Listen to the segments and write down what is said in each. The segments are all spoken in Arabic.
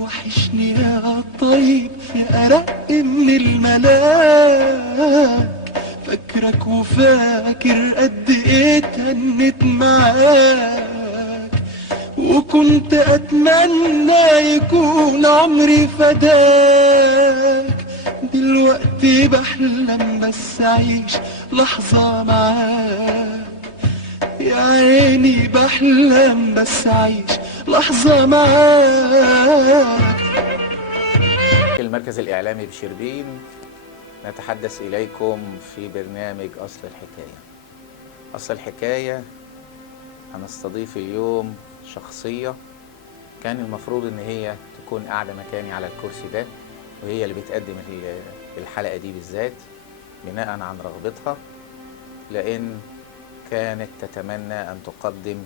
وحشني يا طيب يا أرق من الملاك، فاكرك وفاكر قد ايه تهنت معاك، وكنت أتمنى يكون عمري فداك. دلوقتي بحلم بس أعيش لحظة معاك، يا عيني بحلم بس أعيش لحظة معاك. المركز الإعلامي بشربين، نتحدث إليكم في برنامج أصل الحكاية. أصل الحكاية هنستضيف اليوم شخصية كان المفروض إن هي تكون قاعدة مكاني على الكرسي ده، وهي اللي بتقدم الحلقة دي بالذات بناء عن رغبتها، لأن كانت تتمنى أن تقدم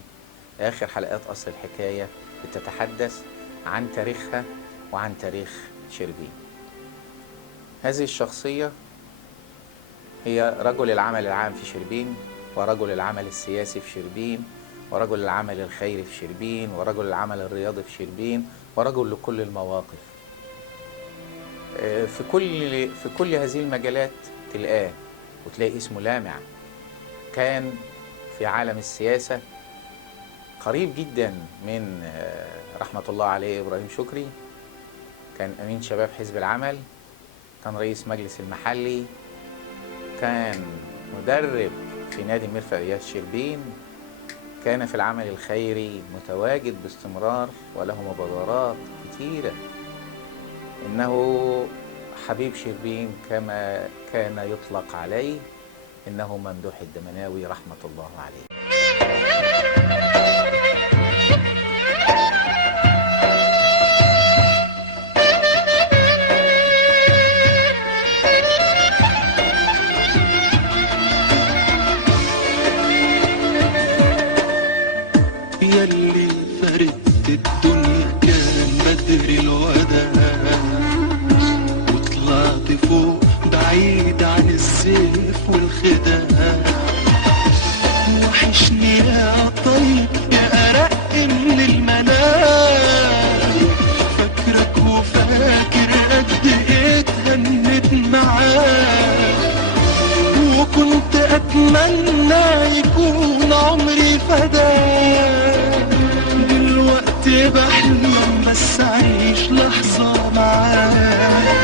آخر حلقات أصل الحكاية بتتحدث عن تاريخها وعن تاريخ شربين. هذه الشخصية هي رجل العمل العام في شربين، ورجل العمل السياسي في شربين، ورجل العمل الخيري في شربين، ورجل العمل الرياضي في شربين، ورجل لكل المواقف. في كل هذه المجالات تلقاه وتلاقي اسمه لامع. كان في عالم السياسة قريب جدا من رحمة الله عليه إبراهيم شكري، كان أمين شباب حزب العمل، كان رئيس مجلس المحلي، كان مدرب في نادي مرفأ رياض شربين، كان في العمل الخيري متواجد باستمرار وله مبادرات كثيرة. إنه حبيب شربين كما كان يطلق عليه، إنه ممدوح الدمناوي رحمة الله عليه. ياللي فردت الدنيا كان بدري الوداع، وطلعت فوق بعيد عن السيف والخداع. وحشني يا طيب يا أرق من المنام، فاكرك وفاكر قد ايه تهنت معاك، وكنت أتمنى يكون عمري فداك. دلوقتي بحلم بس أعيش لحظة معاك،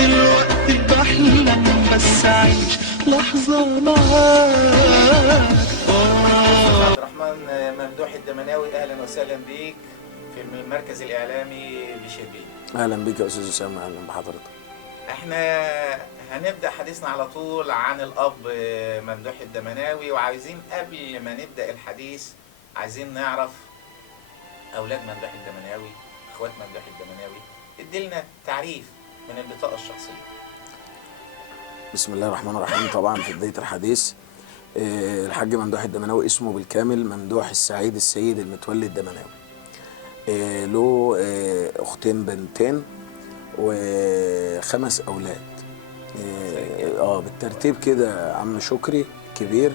دلوقتي بحلم بس أعيش لحظة معاك. عبد الرحمن ممدوح الدمناوي، أهلا وسهلا بيك في المركز الإعلامي بشربين. اهلا بيك يا استاذ اسامه، اهلا بحضرتك. احنا هنبدأ حديثنا على طول عن الأب ممدوح الدمناوي، وعايزين قبل ما نبدأ الحديث عايزين نعرف أولاد ممدوح الدمناوي، إخوات ممدوح الدمناوي. اديلنا تعريف من البطاقة الشخصية. بسم الله الرحمن الرحيم. طبعا في بدايه الحديث الحاج ممدوح الدمناوي اسمه بالكامل ممدوح السعيد السيد المتولي الدمناوي. له اختين بنتين و5 اولاد. بالترتيب كده: عم شكري كبير،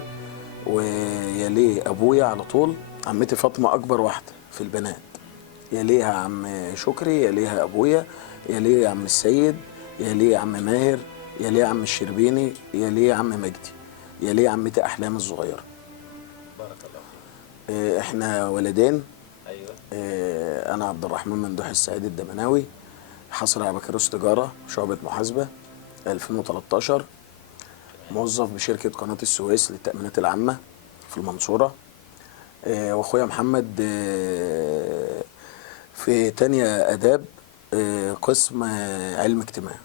ويليه ابويا على طول، عمتي فاطمه اكبر واحده في البنات، يليها عم شكري، يليها ابويا، يليه عم السيد، يليه عم ماهر، يليه عم الشربيني، يليه عم مجدي، يليه عمتي احلام الصغيره. بارك الله فيك. احنا ولدين. ايوه. انا عبد الرحمن ممدوح السعيد الدمناوي، حاصل على بكالوريوس تجاره شعبه محاسبه 2013، موظف بشركه قناه السويس للتامينات العامه في المنصوره. واخويا محمد في تانية اداب قسم علم اجتماع.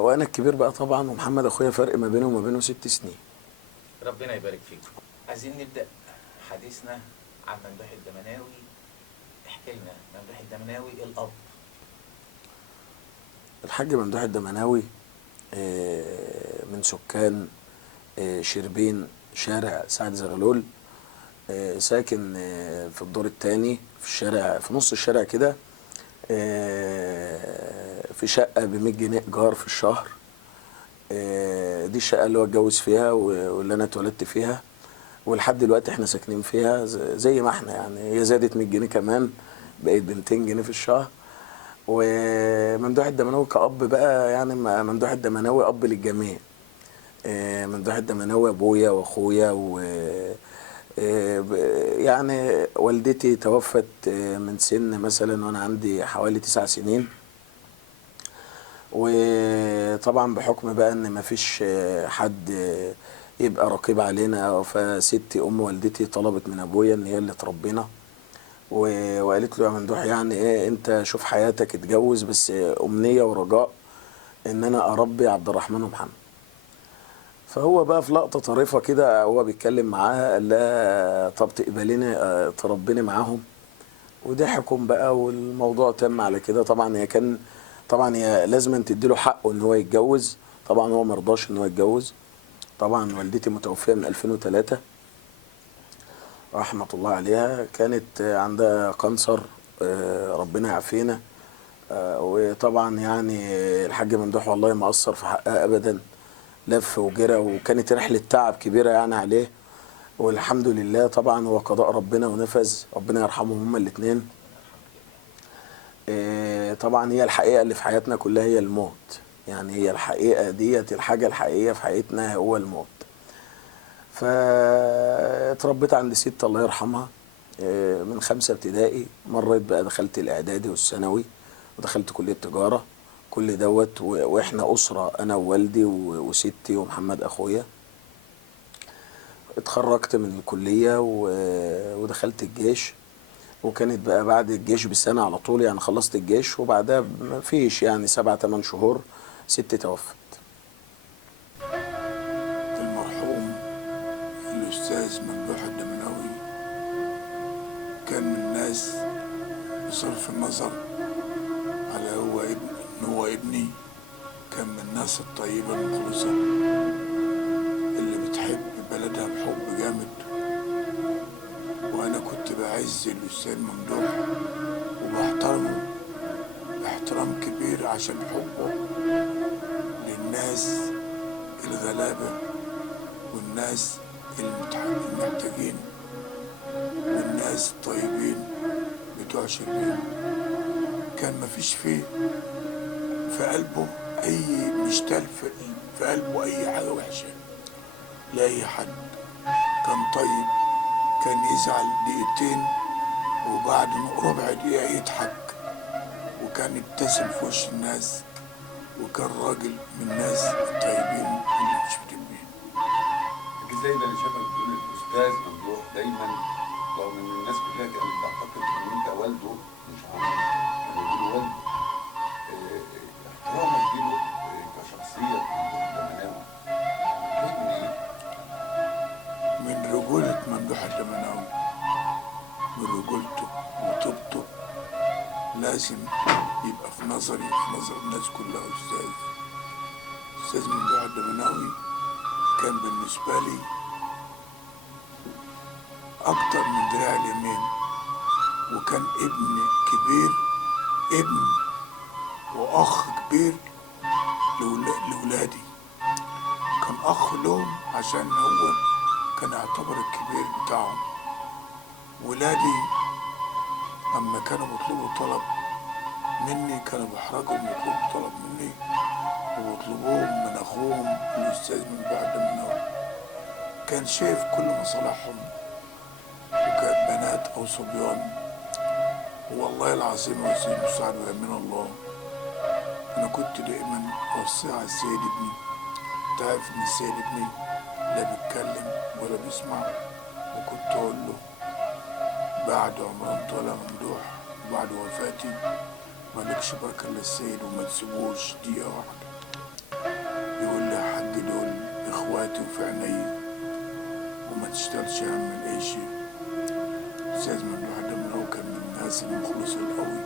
وانا الكبير بقى طبعا، ومحمد اخويا فرق ما بينه وما بينه 6 سنين. ربنا يبارك فيكم. عايزين نبدأ حديثنا عن ممدوح الدمناوي. احكي لنا ممدوح الدمناوي الأب. الحاج ممدوح الدمناوي من سكان شربين، شارع سعد زغلول. ساكن في الدور الثاني في الشارع، في نص الشارع كده، في شقة ب100 جنيه إيجار في الشهر. دي الشقة اللي هو اتجوز فيها واللي أنا اتولدت فيها. ولحد دلوقتي احنا ساكنين فيها زي ما احنا، يعني هي زادت 100 جنيه كمان، بقت ب 200 جنيه في الشهر. وممدوح الدمناوي كأب بقى، يعني ممدوح الدمناوي أب للجميع. ممدوح الدمناوي أبويا وأخويا يعني والدتي توفت من سن مثلا وأنا عندي حوالي 9 سنين. وطبعا بحكم بقى ان مفيش حد يبقى رقيب علينا، فستي ام والدتي طلبت من ابويا ان هي اللي تربينا، وقالت له يا ممدوح يعني ايه، انت شوف حياتك اتجوز، بس امنيه ورجاء ان انا اربي عبد الرحمن ومحمد. فهو بقى في لقطه طريفه كده هو بيتكلم معاها، قال لها طب تقبليني تربيني معاهم؟ وضحكوا بقى والموضوع تم على كده. طبعا هي لازم تديله حقه ان هو يتجوز، طبعا هو مرضاش ان هو يتجوز. طبعا والدتي متوفيه من 2003 رحمه الله عليها، كانت عندها كانسر، ربنا يعافينا. وطبعا يعني الحاج ممدوح والله ما قصر في حقها ابدا، لف وجرى، وكانت رحله تعب كبيره يعني عليه. والحمد لله طبعا هو قضاء ربنا ونفذ، ربنا يرحمهم هما الاثنين. طبعا هي الحقيقة اللي في حياتنا كلها هي الموت، يعني هي الحقيقة ديت الحاجة الحقيقية في حياتنا هو الموت. فاتربيت عند ست الله يرحمها من 5 ابتدائي، مريت بقى دخلت الإعدادي والثانوي ودخلت كلية تجارة، كل دوت وإحنا أسرة، أنا ووالدي وستي ومحمد أخويا. اتخرجت من الكلية ودخلت الجيش، وكانت بقى بعد الجيش بسنة على طول، يعني خلصت الجيش وبعدها ما فيش يعني 7-8 شهور ستي توفت. المرحوم الأستاذ ممدوح الدمناوي كان من الناس بصرف النظر على إن هو ابني، كان من الناس الطيبة المخلصة اللي بتحب بلدها بحب جامد. وأنا كنت بعز الأستاذ ممدوح وبحترمه احترام كبير عشان حبه للناس الغلابة والناس المحتاجين والناس الطيبين بتوع شربين. كان مفيش فيه في قلبه مش في قلبه أي حاجة وحشة لأي حد. كان طيب، كان يزعل دقيقتين وبعد ربع دقيقة يضحك، وكان يبتسم في وش الناس، وكان راجل من الناس الطيبين اللي مش بتنبين. زي ده اللي شافك بتقول الاستاذ ممدوح دايما، رغم ان الناس كلها كانت تعتقد ان انت والده مش عمر، كانوا بيقولوا والده. احترامك له كشخصيه ممدوح الدمناوي جاي منين؟ من رجولة ممدوح الدمناوي، من رجولته وطيبته، لازم يبقى في نظر الناس كلها أستاذ ممدوح الدمناوي كان بالنسبة لي أكتر من دراع اليمين، وكان ابن كبير، ابن وأخ كبير لولادي. كان أخ لهم عشان هو كان يعتبر الكبير بتاعهم. ولادي أما كانوا بيطلبوا طلب مني كانوا بيحرجهم يطلبوا طلب مني ويطلبوهم من أخوهم الأستاذ ممدوح الدمناوي. كان شايف كل مصالحهم، وكانت بنات أو صبيان. والله العظيم وسيم مساعد ويمين الله، أنا كنت دائما أوصي على السيد ابني. تعرف إن السيد ابني لا بيتكلم ولا بيسمع، وكنت أقول له بعد عمران طال ممدوح وبعد وفاتي مالكش بركة إلا السيد وما تسيبوش دقيقة واحدة. يقول لي يا حاج دول إخواتي وفي عينيا وما تشتغلش هم أي شيء. أستاذ ممدوح الدمناوي كان من الناس المخلصة القوي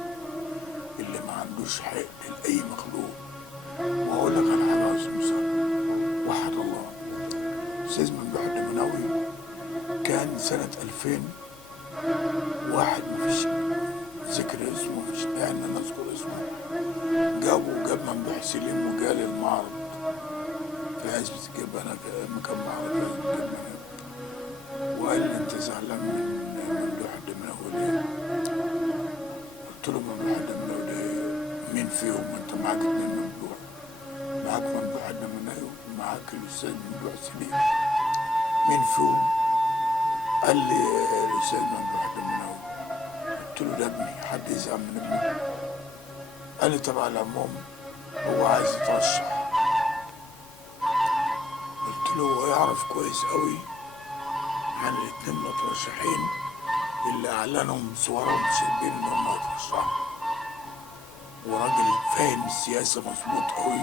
اللي ما عندوش حق لأي مخلوق. وأقول لك على حاجة عظيمة صعبة، وحد الله. أستاذ ممدوح الدمناوي كان سنة 2000 واحد مفيش ذكر اسمه، مش داعي إن أنا أذكر اسمه، جاب ممدوح سليم وجالي المعرض في عزبة الجبانة، مكان معرض في عزبة الجبانة، وقال لي انت زعلان من ممدوح الدمناوي ليه؟ قلت له ممدوح الدمناوي مين فيهم؟ انت معاك 2 ممدوح، معاك ممدوح الدمناوي ومعاك الاستاذ ممدوح سليم، مين فيهم؟ قال لي الاستاذ ممدوح الدمناوي. قلت له ده ابني، حد يزعل من ابني؟ قال لي طب على العموم هو عايز يترشح. قلت له هو يعرف كويس قوي عن ال2 مترشحين اللي اعلنهم صورهم شايبين ان هم هيترشحوا، وراجل فاهم السياسه مظبوط قوي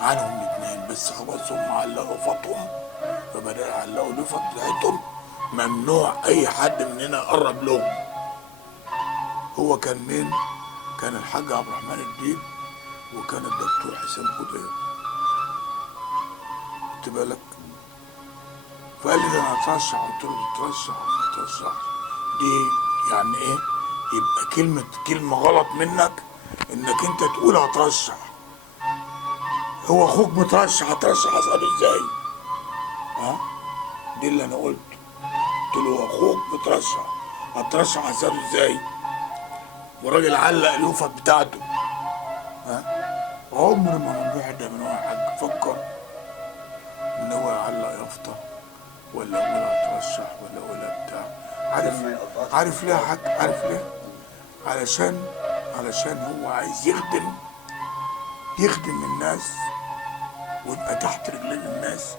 عنهم ال2، بس خلاص هم علقوا فطهم، فبدأوا يعلقوا الفط بتاعتهم ممنوع اي حد مننا يقرب لهم. هو كان مين؟ كان الحاج عبد الرحمن الديب وكان الدكتور حسين قضية، خدت بالك؟ فقال لي ده انا هترشح. قلت له تترشح ولا ما تترشحش؟ دي يعني ايه؟ يبقى كلمة غلط منك انك انت تقول هترشح. هو اخوك مترشح، هترشح اساله ازاي؟ دي اللي انا قلت له هو اخوك مترشح، هترشح اساله ازاي؟ وراجل علق اليوفط بتاعته. عمر ما ممدوح الدمناوي حاج فكر ان هو يعلق يافطه ولا يقول هترشح ولا يقول بتاع. عارف ليه يا حاج؟ عارف ليه؟ علشان هو عايز يخدم الناس ويبقى تحت رجلين الناس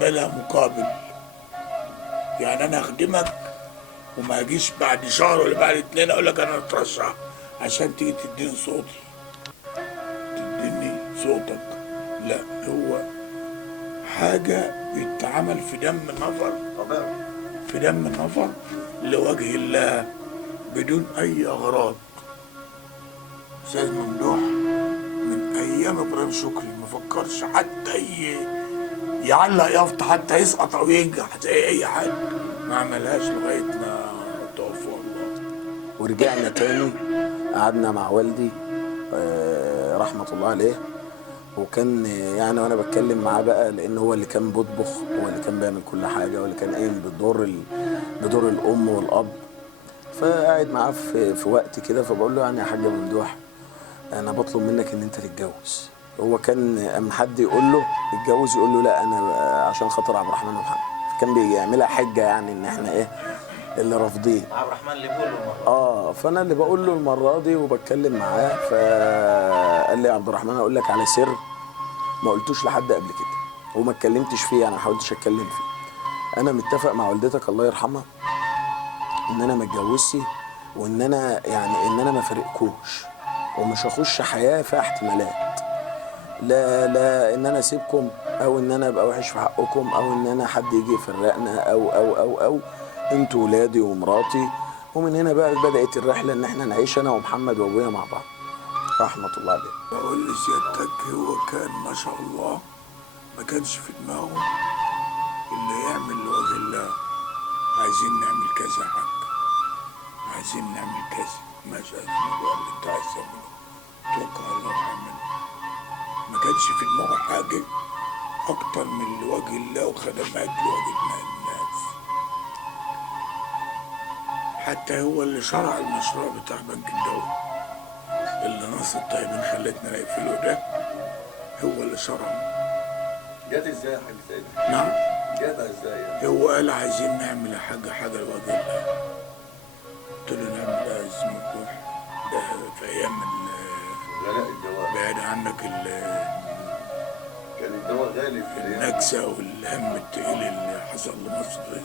بلا مقابل. يعني انا اخدمك وما اجيش بعد شهر ولا بعد 2 اقول لك انا اترشح عشان تيجي تديني صوتي، تديني صوتك. لا، هو حاجة بيتعمل في دم النفر، في دم النفر لوجه الله بدون اي اغراض. استاذ ممدوح من ايام ابراهيم شكري ما فكرش حتى يعلق يافطة، حتى يسقط او ينجح زي اي حد، ما عملهاش لغايه ما توفى الله. ورجعنا تاني قعدنا مع والدي رحمة الله عليه، وكان يعني وانا بتكلم معاه بقى لان هو اللي كان بيطبخ، هو اللي كان بيعمل كل حاجه، هو اللي كان قايم بدور الام والاب. فقاعد معاه في وقت كده، فبقول له يعني يا حاج ممدوح انا بطلب منك ان انت تتجوز. هو كان اما حد يقول له اتجوز يقول له لا انا عشان خاطر عبد الرحمن ومحمد، فكان بيعملها حجه يعني ان احنا ايه اللي رافضين. عبد الرحمن اللي بيقول له المره فانا اللي بقول له المره دي وبتكلم معاه، فقال لي يا عبد الرحمن اقول لك على سر ما قلتوش لحد قبل كده وما اتكلمتش فيه، انا ما حاولتش اتكلم فيه. انا متفق مع والدتك الله يرحمها ان انا ما اتجوزش، وان انا يعني ان انا ما فرقكوش ومش هخش حياه فيها احتمالات، لا ان انا اسيبكم او ان انا ابقى وحش في حقكم او ان انا حد يجي يفرقنا او انتوا ولادي ومراتي. ومن هنا بقى بدات الرحله ان احنا نعيش انا ومحمد وابويا مع بعض رحمه الله عليه. بقول لسيادتك هو كان ما شاء الله ما كانش في دماغه اللي يعمل لوجه الله. عايزين نعمل كذا يا حاج، عايزين نعمل كذا، ماشي الموضوع اللي انت عايز تعمله توكل على الله واعمله. ما كانش في دماغه حاجه اكتر من لوجه الله وخدمات لوجه الناس. حتى هو اللي شرع المشروع بتاع بنك الدولة اللي ناصر الطيبين خلتنا نقفله ده، هو اللي شرعه. جت ازاي يا حاج سيد؟ نعم، جاتها ازاي يعني؟ هو قال عايزين نعمل حاجة لوجه الله. قلت له نعمل ايه يا ممدوح؟ ده في ايام غلاء الدواء، بعيد عنك كان الدواء غالي في النكسة والهم التقيل اللي حصل لمصر.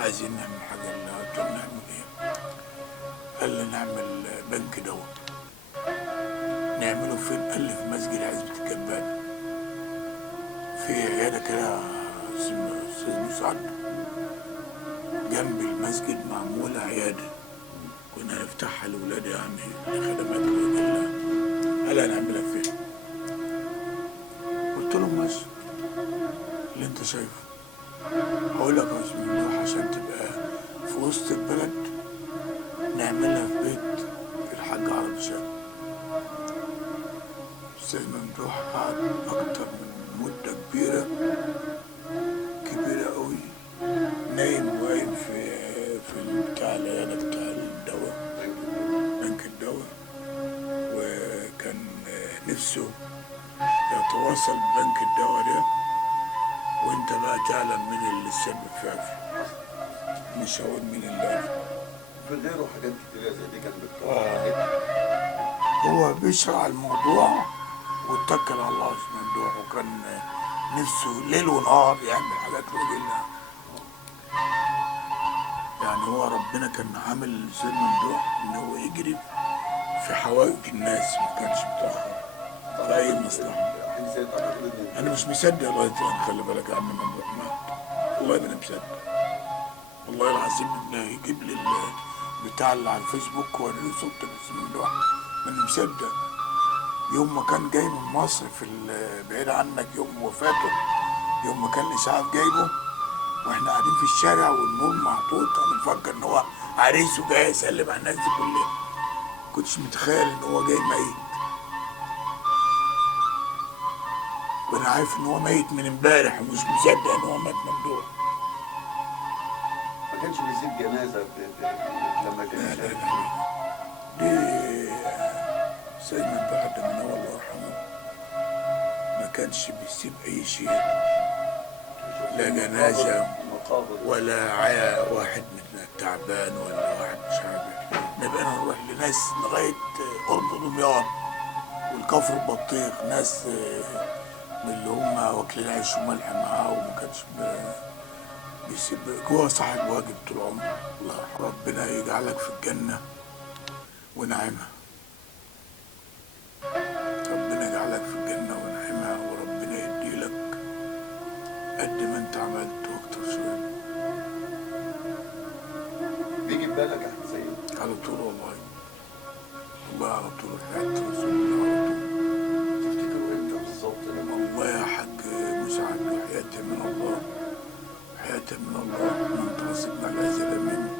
عايزين نعمل حاجة لله. قلت له نعمل ايه؟ قال لي نعمل بنك دواء. نعمله فين؟ قال لي في مسجد عزبة الجبانة، في عيادة كده أستاذ مسعد جنب المسجد معمولة عيادة، كنا نفتحها لولادي يعني لخدمات لوجه الله. قال هنعملها فين؟ قلت له ماشي اللي انت شايفه. هقول لك يا استاذ ممدوح عشان تبقى في وسط البلد نعملها في بيت الحاج عربي شاب. استاذ ممدوح قعد اكتر من مدة كبيرة قوي نايم نفسه يتواصل ببنك الدواء ده، وانت بقى تعلم مين اللي السبب فيها، مش هقول مين اللي قال. في غيره حاجات كتيرة زي دي كانت بتطلع. هو بيشرع الموضوع واتكل على الله في الموضوع، وكان نفسه ليل ونهار يعمل حاجات لوجه الله. يعني هو ربنا كان عامل سيد ممدوح ان هو يجري في حوائج الناس، ما كانش متاخر في اي مصلحه. انا مش مصدق لغايه الان، خلي بالك يا عم ممدوح مات، والله ما انا مصدق، والله العظيم انه يجيب لي بتاع اللي على الفيسبوك ووريني صوره سيد ممدوح، ما انا مصدق. يوم ما كان جاي من مصر في بعيد عنك، يوم وفاته، يوم ما كان الاسعاف جايبه واحنا قاعدين في الشارع والنور محطوط، انا مفكر ان هو عريس وجاي يسلم على الناس دي كلها، كنتش متخيل ان هو جاي ميت، وانا عارف ان هو ميت من امبارح ومش مصدق ان هو مات ممدوح. ما كانش بيسيب جنازه لما كان يشارك. دي سيد ممدوح ده الله يرحمه ما كانش بيسيب اي شيء، لا جنازه ولا واحد من تعبان ولا واحد مش عارف. نبقى نروح لناس لغايه قرب دمياط والكفر البطيخ، ناس من اللي هم واكلين عيش وملح معاه، وما كانش بيسيب. هو صاحب واجب طول عمره، الله يرحمه. ربنا يجعلك في الجنه ونعمها، ربنا يجعلك في الجنه ونعمها، وربنا يديلك قد ما انت عملت واكتر شويه. بيجي في بالك يا احمد سيد؟ على طول والله، والله على طول، حياة رسول الله على طول. تفتكروا امتى بالظبط؟ والله يا حاج مساعد، حياتي من الله، حياتي من الله، من تواصلنا العزة منه،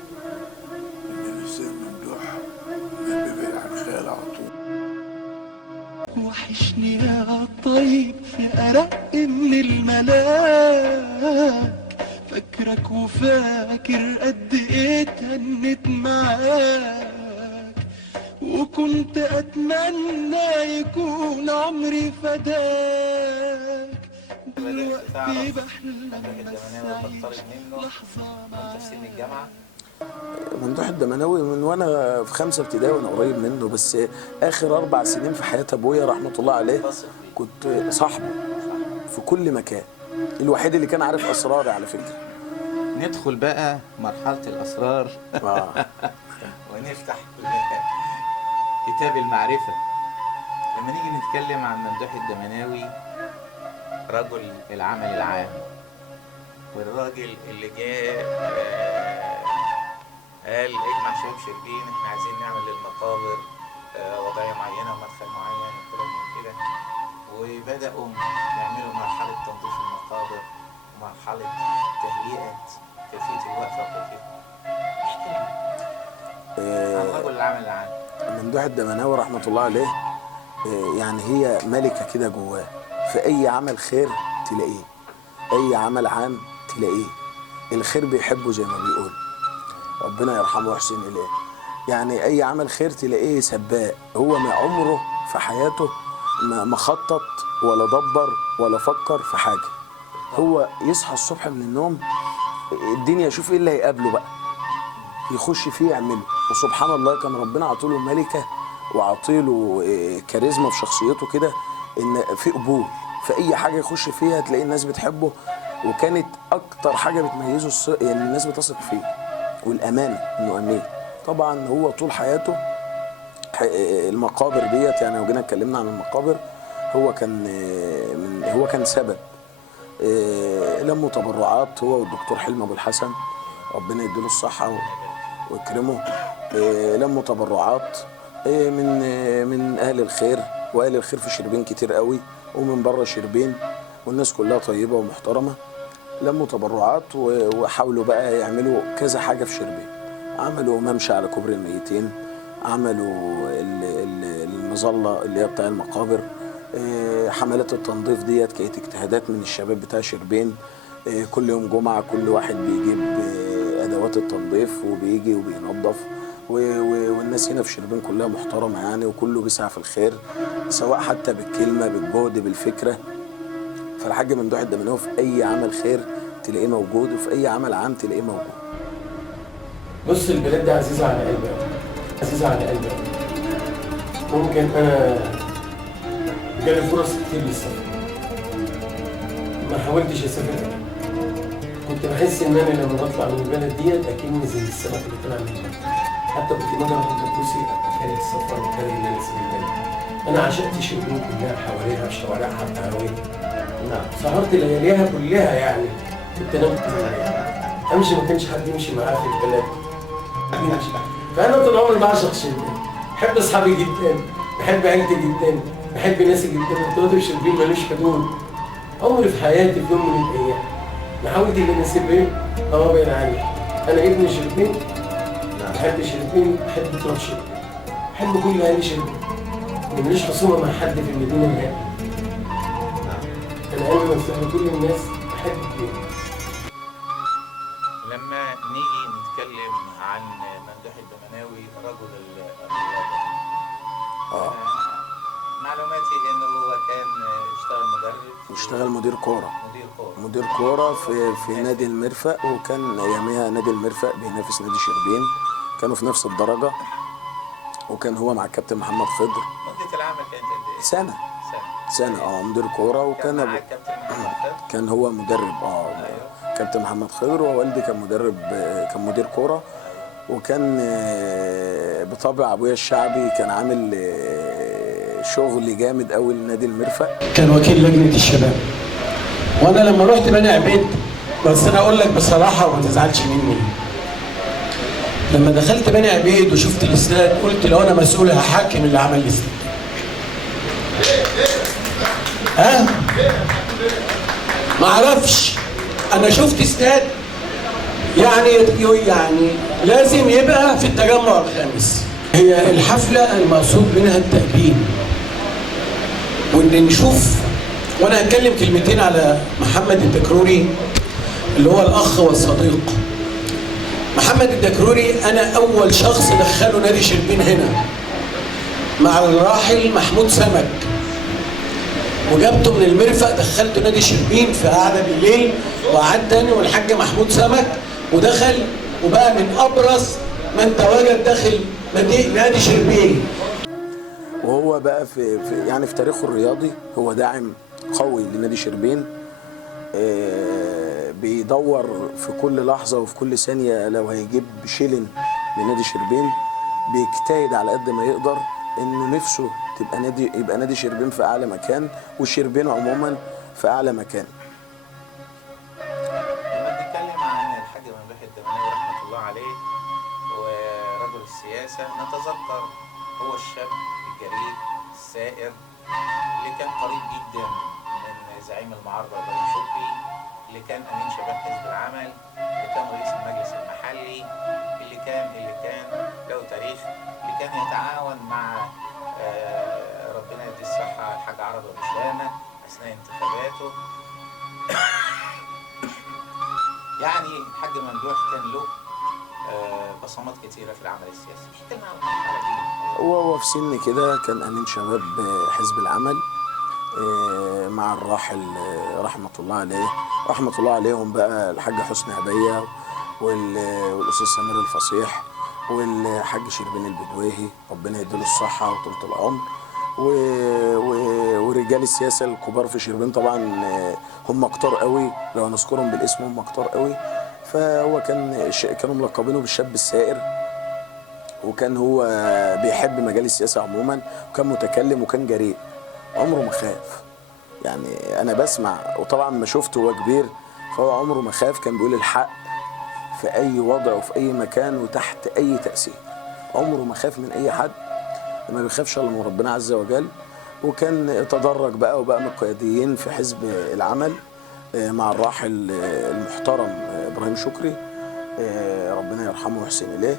ان الانسان ممدوح ما بيبعد عن الخيال على طول. وحشني يا الطيب في أرق من الملاك، فاكرك وفاكر قد ايه تهنت معاك، وكنت اتمنى يكون عمري فداك، دلوقتي بحلم السعيد لحظة معاك. في سن الجامعه ممدوح الدمناوي من وانا في 5 ابتدائي وانا قريب منه، بس اخر 4 سنين في حياه ابويا رحمه الله عليه كنت صاحبه في كل مكان، الوحيد اللي كان عارف اسراري على فكره. ندخل بقى مرحله الاسرار ونفتح كتاب المعرفه. لما نيجي نتكلم عن ممدوح الدمناوي، رجل العمل العام، والراجل اللي جاء قال اجمع شباب شربين، احنا عايزين نعمل للمقابر وضعية معينة ومدخل معين وكلام من كده، وبدأوا يعملوا مرحلة تنظيف المقابر ومرحلة تهيئة كيفية الوقفة وكيفية. احكي لنا عن رجل العمل العام ممدوح الدمناوي رحمه الله عليه. يعني هي ملكه كده جواه، في اي عمل خير تلاقيه، اي عمل عام تلاقيه، الخير بيحبه زي ما بيقول، ربنا يرحمه ويحسن اليه. يعني اي عمل خير تلاقيه سباق، هو ما عمره في حياته ما خطط ولا دبر ولا فكر في حاجه، هو يصحى الصبح من النوم الدنيا يشوف ايه اللي هيقابله بقى يخش فيه يعمله. وسبحان الله كان ربنا عطيله ملكه وعطيله كاريزما في شخصيته كده، ان في قبول في اي حاجه يخش فيها تلاقي الناس بتحبه، وكانت اكتر حاجه بتميزه يعني الناس بتثق فيه والامانه، انه امين. طبعا هو طول حياته المقابر ديت، يعني لو جينا اتكلمنا عن المقابر، هو كان سبب. لموا تبرعات هو والدكتور حلمي ابو الحسن، ربنا يديله الصحه ويكرمه. لموا تبرعات من اهل الخير، واهل الخير في شربين كتير قوي ومن بره شربين، والناس كلها طيبه ومحترمه. لموا تبرعات وحاولوا بقى يعملوا كذا حاجه في شربين، عملوا ممشى على كوبري الميتين، عملوا المظله اللي هي بتاع المقابر، حملات التنظيف ديت كانت اجتهادات من الشباب بتاع شربين. كل يوم جمعه كل واحد بيجيب ادوات التنظيف وبيجي وبينظف والناس هنا في شربين كلها محترمه يعني، وكله بيسعى في الخير سواء حتى بالكلمه بالجهد بالفكره. فالحاج ممدوح الدمناوي في اي عمل خير تلاقيه موجود، وفي اي عمل عام تلاقيه موجود. بص، البلاد دي عزيزه على قلبي قوي، عزيزه على قلبي قوي. ممكن انا جالي فرص كتير للسفر، ما حاولتش اسافر. كنت بحس ان انا لما بطلع من البلد ديت اكني زي السمك اللي طلع من البلد. حتى كنت باجي اروح الدبوسي ابقى كاره السفر وكاره ان انا اسيب البلد. انا عشقت شربين كلها، حواليها شوارعها بقهاويها. نعم، سهرت لياليها كلها يعني. كنت انام امشي ما كانش حد يمشي معايا في البلد. فانا طول عمري بعشق شربين، بحب اصحابي جدا، بحب عيلتي جدا، بحب ناسي جدا. ارتباطي بشربين ملوش حدود. عمري في حياتي في يوم من الايام ما حاولت ان انا اسيب ايه بعيد عني. انا ابن شربين، بحب شربين، بحب طلب شربين، بحب كل اهالي شربين، ماليش خصومه مع حد في المدينه نهائي. انا قلبي مفتوح لكل الناس، بحب الدنيا. لما نيجي نتكلم عن ممدوح الدمناوي رجل الرياضة، معلوماتي انه هو كان اشتغل مدرب واشتغل مدير كوره، مدير كوره في نادي المرفأ، وكان اياميها نادي المرفأ بينافس نادي شربين، كانوا في نفس الدرجه، وكان هو مع الكابتن محمد خضر. مدة العمل كانت قد ايه؟ سنة مدير كورة، وكان مع الكابتن محمد خضر. كان هو مدرب كابتن محمد خضر، ووالدي كان مدرب، كان مدير كورة. وكان بطبع ابويا الشعبي كان عامل شغل جامد قوي لنادي المرفأ. كان وكيل لجنة الشباب، وانا لما رحت بني عبيد، بس انا اقول لك بصراحة وما تزعلش مني، لما دخلت بني عبيد وشفت الاستاد قلت لو انا مسؤول هحاكم اللي عمل الاستاد. ما اعرفش، انا شفت استاد يعني لازم يبقى في التجمع الخامس. هي الحفلة المقصود منها التأبين، وان نشوف. وانا هتكلم كلمتين على محمد الدكروري اللي هو الاخ والصديق. محمد الدكروري انا اول شخص دخله نادي شربين هنا مع الراحل محمود سمك، وجابته من المرفأ دخلته نادي شربين في قعده بالليل، وقعدت والحاج محمود سمك، ودخل وبقى من ابرز من تواجد داخل نادي شربين. وهو بقى في تاريخه الرياضي هو داعم قوي لنادي شربين، بيدور في كل لحظه وفي كل ثانيه لو هيجيب شيلن لنادي شربين، بيجتهد على قد ما يقدر انه نفسه يبقى نادي شربين في اعلى مكان، والشربين عموما في اعلى مكان. لما بنتكلم عن الحاج ممدوح الدمناوي رحمه الله عليه ورجل السياسه، نتذكر هو الشاب الجريء السائر اللي كان قريب جدا من زعيم المعارضه ابراهيم شكري، اللي كان امين شباب حزب العمل، اللي كان رئيس المجلس المحلي، اللي كان له تاريخ، اللي كان يتعاون مع ربنا يديه الصحة الحاج عربي أبو شامة أثناء انتخاباته. يعني الحاج ممدوح كان له بصمات كتيرة في العمل السياسي. احكي لنا عن المرحلة دي. وهو في سن كده كان أمين شباب حزب العمل مع الراحل رحمة الله عليهم بقى الحاج حسني عبية والأستاذ سمير الفصيح والحاج شربين البدويهي، ربنا يديله الصحة وطولة العمر، ورجال السياسة الكبار في شربين طبعا هم كتار قوي، لو هنذكرهم بالاسم هم كتار قوي. فهو كانوا ملقبينه بالشاب السائر، وكان هو بيحب مجال السياسة عموما، وكان متكلم وكان جريء، عمره ما خاف. يعني أنا بسمع وطبعا ما شفته هو كبير، فهو عمره ما خاف، كان بيقول الحق في أي وضع وفي أي مكان وتحت أي تأثير، عمره ما خاف من أي حد، ما بيخافش إلا من ربنا عز وجل. وكان تدرج بقى وبقى من القياديين في حزب العمل مع الراحل المحترم إبراهيم شكري، ربنا يرحمه ويحسن إليه.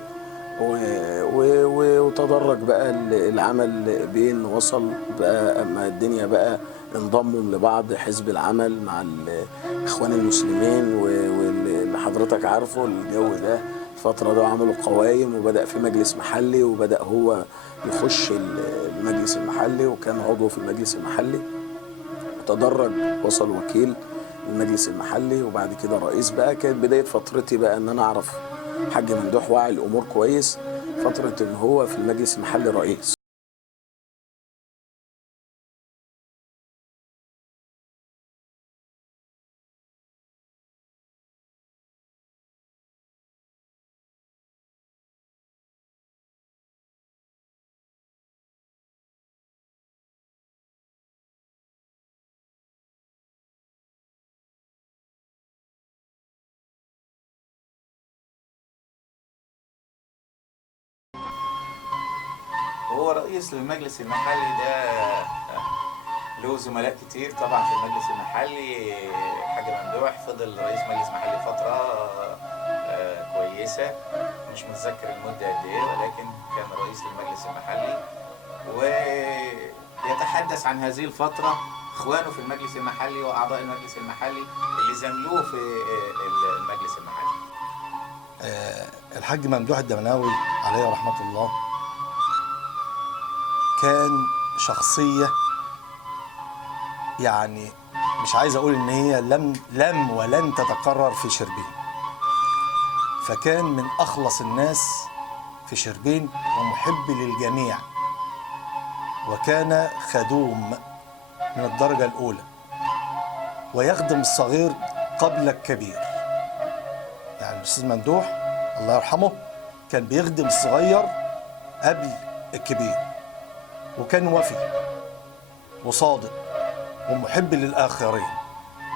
وتدرج بقى العمل بين وصل بقى اما الدنيا بقى انضموا لبعض حزب العمل مع الاخوان المسلمين، واللي حضرتك عارفه الجو ده. الفترة ده عملوا قوائم، وبدأ في مجلس محلي، وبدأ هو يخش المجلس المحلي، وكان عضو في المجلس المحلي، وتدرج وصل وكيل المجلس المحلي، وبعد كده رئيس. بقى كانت بداية فترتي بقى ان انا اعرف حاج ممدوح واعي الامور كويس، فترة ان هو في المجلس المحلي رئيس. هو رئيس للمجلس المحلي ده له زملاء كتير طبعا في المجلس المحلي. حاج ممدوح فضل رئيس مجلس محلي فترة كويسة، مش متذكر المدة قد ايه، ولكن كان رئيس للمجلس المحلي. ويتحدث عن هذه الفترة اخوانه في المجلس المحلي واعضاء المجلس المحلي اللي زملوه في المجلس المحلي. الحاج ممدوح الدمناوي عليه رحمة الله كان شخصية، يعني مش عايز أقول إن هي لم ولن تتكرر في شربين. فكان من أخلص الناس في شربين ومحب للجميع، وكان خدوم من الدرجة الأولى، ويخدم الصغير قبل الكبير. يعني الأستاذ ممدوح الله يرحمه كان بيخدم الصغير قبل الكبير، وكان وفي وصادق ومحب للآخرين.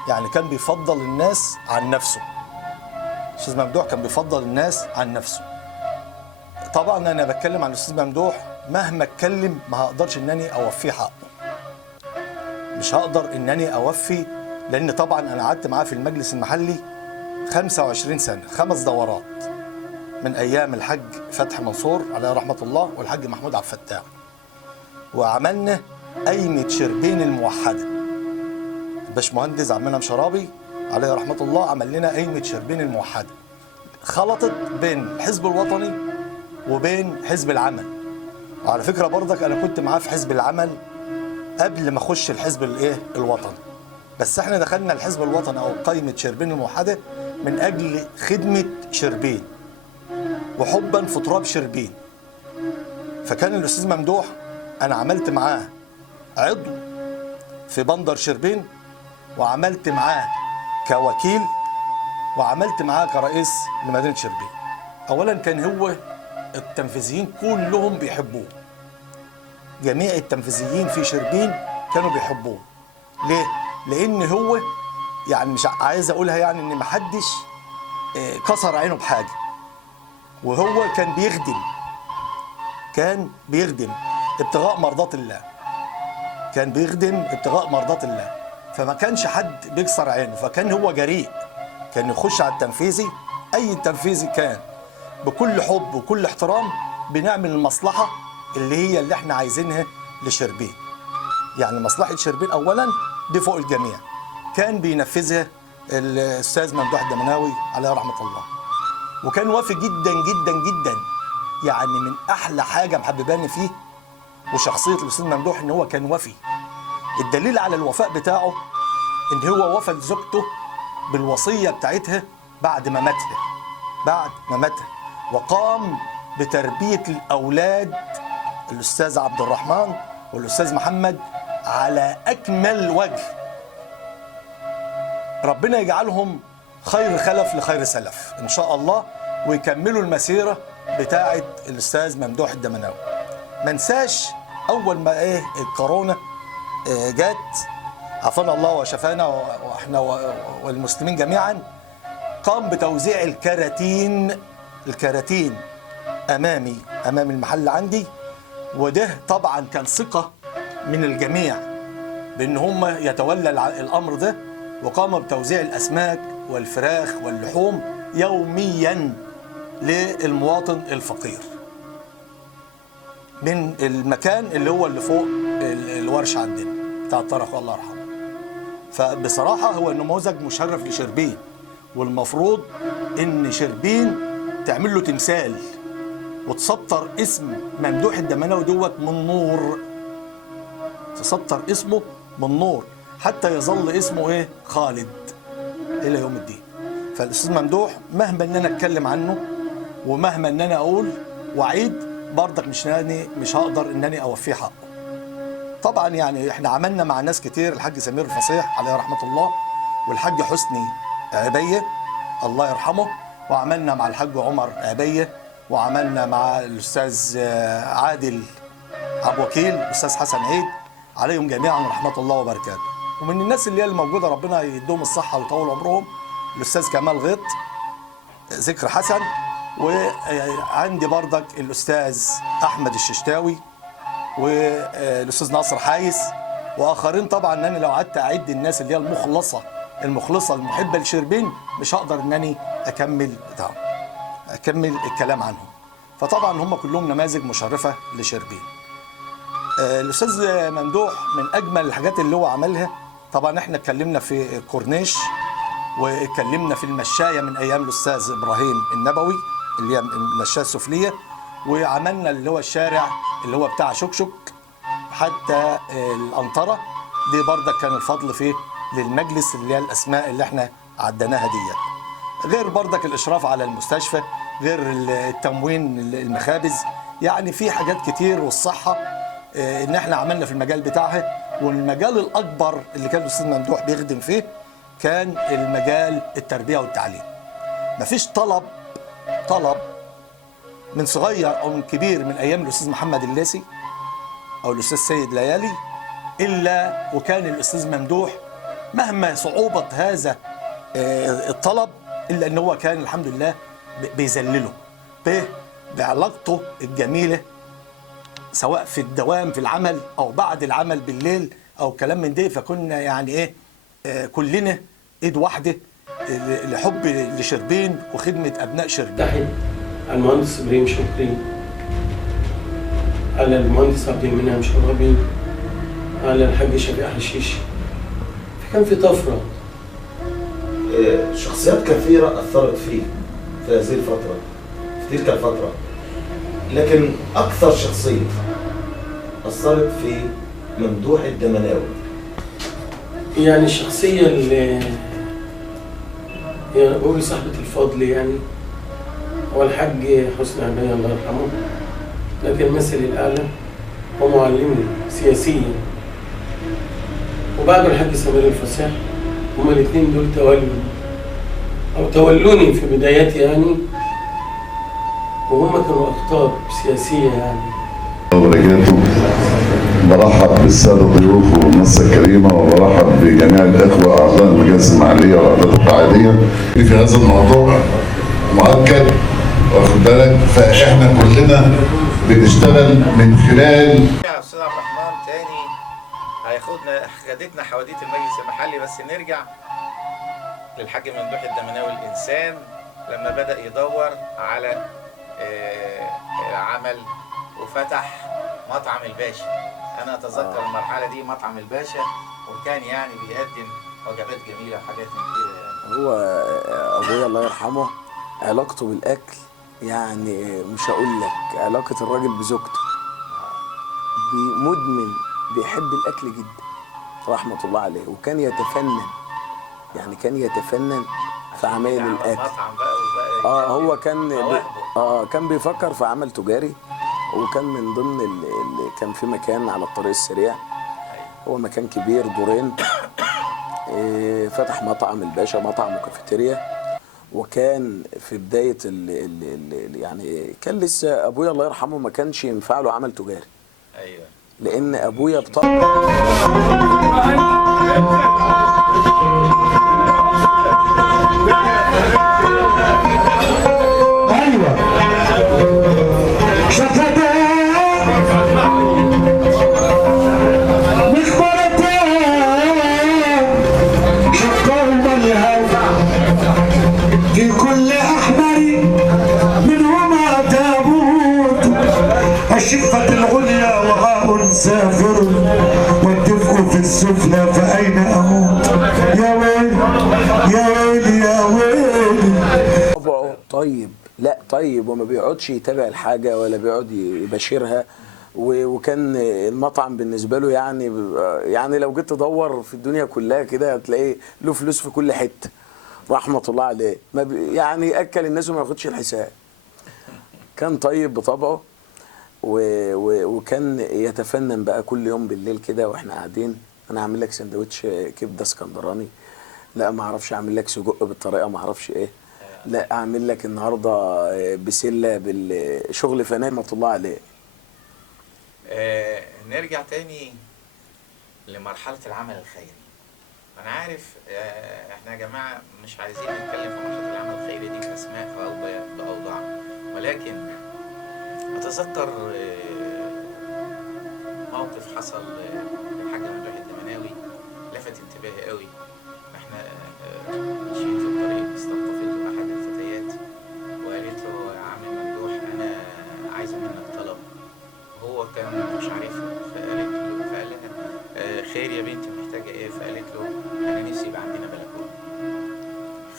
يعني كان بيفضل الناس عن نفسه. الأستاذ ممدوح كان بيفضل الناس عن نفسه. طبعا أنا بتكلم عن الأستاذ ممدوح، مهما اتكلم ما هقدرش إنني أوفيه حقه. مش هقدر إنني أوفي، لأن طبعا أنا قعدت معاه في المجلس المحلي 25 سنة، 5 دورات، من أيام الحاج فتحي منصور عليه رحمة الله والحاج محمود عبد الفتاح. وعملنا قايمة شربين الموحدة. الباشمهندس عمنا مشرابي عليه رحمة الله عمل لنا قايمة شربين الموحدة، خلطت بين الحزب الوطني وبين حزب العمل. وعلى فكرة برضك أنا كنت معاه في حزب العمل قبل ما أخش الحزب الوطني، بس احنا دخلنا الحزب الوطني أو قايمة شربين الموحدة من أجل خدمة شربين وحبا في تراب شربين. فكان الأستاذ ممدوح أنا عملت معاه عضو في بندر شربين، وعملت معاه كوكيل، وعملت معاه كرئيس لمدينة شربين. أولا كان هو التنفيذيين كلهم بيحبوه، جميع التنفيذيين في شربين كانوا بيحبوه. ليه؟ لأن هو يعني مش عايز أقولها يعني إن محدش كسر عينه بحاجة، وهو كان بيخدم ابتغاء مرضات الله، كان بيخدم ابتغاء مرضات الله، فما كانش حد بيكسر عينه. فكان هو جريء، كان يخش على التنفيذي، أي تنفيذي كان بكل حب وكل احترام بنعمل المصلحة اللي احنا عايزينها لشربين. يعني مصلحة شربين أولا دي فوق الجميع، كان بينفذها الأستاذ ممدوح الدمناوي عليه رحمة الله، وكان وافي جدا جدا جدا. يعني من أحلى حاجة محبباني فيه وشخصية الأستاذ ممدوح إن هو كان وفي. الدليل على الوفاء بتاعه إن هو وفى لزوجته بالوصية بتاعتها بعد ما ماتها، وقام بتربية الأولاد الأستاذ عبد الرحمن والأستاذ محمد على أكمل وجه. ربنا يجعلهم خير خلف لخير سلف إن شاء الله، ويكملوا المسيرة بتاعة الأستاذ ممدوح الدمناوي. ما نساش أول ما الكورونا جات، عافانا الله وشفانا وإحنا والمسلمين جميعا، قام بتوزيع الكراتين أمام المحل عندي. وده طبعا كان ثقة من الجميع بأن هم يتولى الأمر ده، وقام بتوزيع الأسماك والفراخ واللحوم يوميا للمواطن الفقير من المكان اللي فوق الورشة عندنا بتاع الطرف الله يرحمه. فبصراحة هو نموذج مشرف لشربين، والمفروض إن شربين تعمل له تمثال وتسطر اسم ممدوح الدمناوي دوت من نور، تسطر اسمه من نور حتى يظل اسمه ايه؟ خالد الى يوم الدين. فالاستاذ ممدوح مهما ان انا اتكلم عنه ومهما ان انا اقول واعيد برضك مش هقدر انني اوفيه حقه. طبعا يعني احنا عملنا مع ناس كتير، الحاج سمير الفصيح عليه رحمه الله، والحاج حسني عبيه الله يرحمه، وعملنا مع الحاج عمر عبيه، وعملنا مع الاستاذ عادل عبد الوكيل، الاستاذ حسن عيد، عليهم جميعا رحمه الله وبركاته. ومن الناس اللي هي الموجوده ربنا يديهم الصحه ويطول عمرهم الاستاذ كمال غيط ذكر حسن، وعندي برضك الاستاذ احمد الششتاوي والاستاذ ناصر حايس واخرين. طبعا انا لو قعدت اعد الناس اللي هي المخلصه المحبه لشربين مش هقدر انني اكمل الكلام عنهم. فطبعا هم كلهم نماذج مشرفه لشربين. الاستاذ ممدوح من اجمل الحاجات اللي هو عملها، طبعا احنا اتكلمنا في الكورنيش واتكلمنا في المشايه من ايام الاستاذ ابراهيم النبوي اللي هي المشايه السفليه، وعملنا اللي هو الشارع اللي هو بتاع شكشك حتى الانطره دي برضك كان الفضل فيه للمجلس اللي هي الاسماء اللي احنا عدناها ديت، غير برضك الاشراف على المستشفى، غير التموين المخابز، يعني في حاجات كتير، والصحه ان احنا عملنا في المجال بتاعها. والمجال الاكبر اللي كان الاستاذ ممدوح بيخدم فيه كان المجال التربيه والتعليم. مفيش طلب من صغير او من كبير من ايام الاستاذ محمد اللاسي او الاستاذ سيد ليالي الا وكان الاستاذ ممدوح مهما صعوبه هذا الطلب الا ان هو كان الحمد لله بيذلله بعلاقته الجميله، سواء في الدوام في العمل او بعد العمل بالليل او كلام من ده. فكنا يعني ايه كلنا ايد واحده لحب لشربين وخدمه ابناء شربين. تحت المهندس ابراهيم شكري، على المهندس عبد المنعم شرابي، على الحاج شفيق حشيش. كان في طفره. شخصيات كثيره اثرت فيه في هذه الفتره، في تلك الفتره، لكن اكثر شخصيه اثرت في ممدوح الدمناوي يعني الشخصيه اللي يعني بقول صاحبه الفضل يعني هو الحاج حسني عبيه الله يرحمه، لكن مثلي الاعلى هو معلمني سياسيا، وبعده الحاج سمير الفصيح. هما الاثنين دول تولوني في بداياتي يعني، وهم كانوا اخطار سياسيه يعني. وبركاته. برحب بالساده الضيوف والمنصه الكريمه، وبرحب بجميع الاخوه اعضاء المجالس المحليه والاعضاء التعاديه في هذا الموضوع مؤكد، واخد بالك، فاحنا كلنا بنشتغل من خلال. يا استاذ عبد الرحمن تاني خدتنا حواديت المجلس المحلي، بس نرجع للحاج ممدوح الدمناوي الانسان لما بدأ يدور على عمل وفتح مطعم الباشا. انا اتذكر المرحله دي مطعم الباشا، وكان يعني بيقدم وجبات جميله وحاجات من كده يعني. هو ابويا الله يرحمه علاقته بالاكل يعني مش هقول لك علاقه الراجل بزوجته، مدمن بيحب الاكل جدا رحمه الله عليه، وكان يتفنن في عمايل الاكل. هو كان بيفكر في عمل تجاري، وكان من ضمن اللي كان في مكان على الطريق السريع، هو مكان كبير دورين، فتح مطعم الباشا، مطعم وكافيتيريا. وكان في بدايه يعني كان لسه ابويا الله يرحمه ما كانش ينفع له عمل تجاري. ايوه، لان ابويا بطبعه الشفة العليا وغاب سافر والدفء في السفلى فأين أموت يا ويلي يا ويلي يا ويلي. طبعه طيب لا طيب، وما بيقعدش يتابع الحاجه ولا بيقعد يباشرها. وكان المطعم بالنسبه له يعني لو جيت تدور في الدنيا كلها كده هتلاقي له فلوس في كل حته رحمه الله عليه. ما يعني اكل الناس وما ياخدش الحساب. كان طيب بطبعه وكان يتفنن بقى كل يوم بالليل كده واحنا قاعدين، انا اعمل لك سندوتش كبده اسكندراني، لا ما اعرفش اعمل لك سجق بالطريقه ما اعرفش ايه، لا اعمل لك النهارده بسله بالشغل فنان رحمه الله عليه. نرجع تاني لمرحله العمل الخيري. انا عارف احنا يا جماعه مش عايزين نتكلم في مرحله العمل الخيري دي باسماء او باوضاع، ولكن اتذكر موقف حصل للحاج ممدوح الدمناوي لفت انتباهي قوي. احنا ماشيين في الطريق استلطفته احد الفتيات وقالت له يا عم ممدوح انا عايزه منك طلب. هو كان مش عارفها فقال لها خير يا بنتي محتاجه ايه؟ فقالت له انا نفسي يبقى عندنا بلكونه.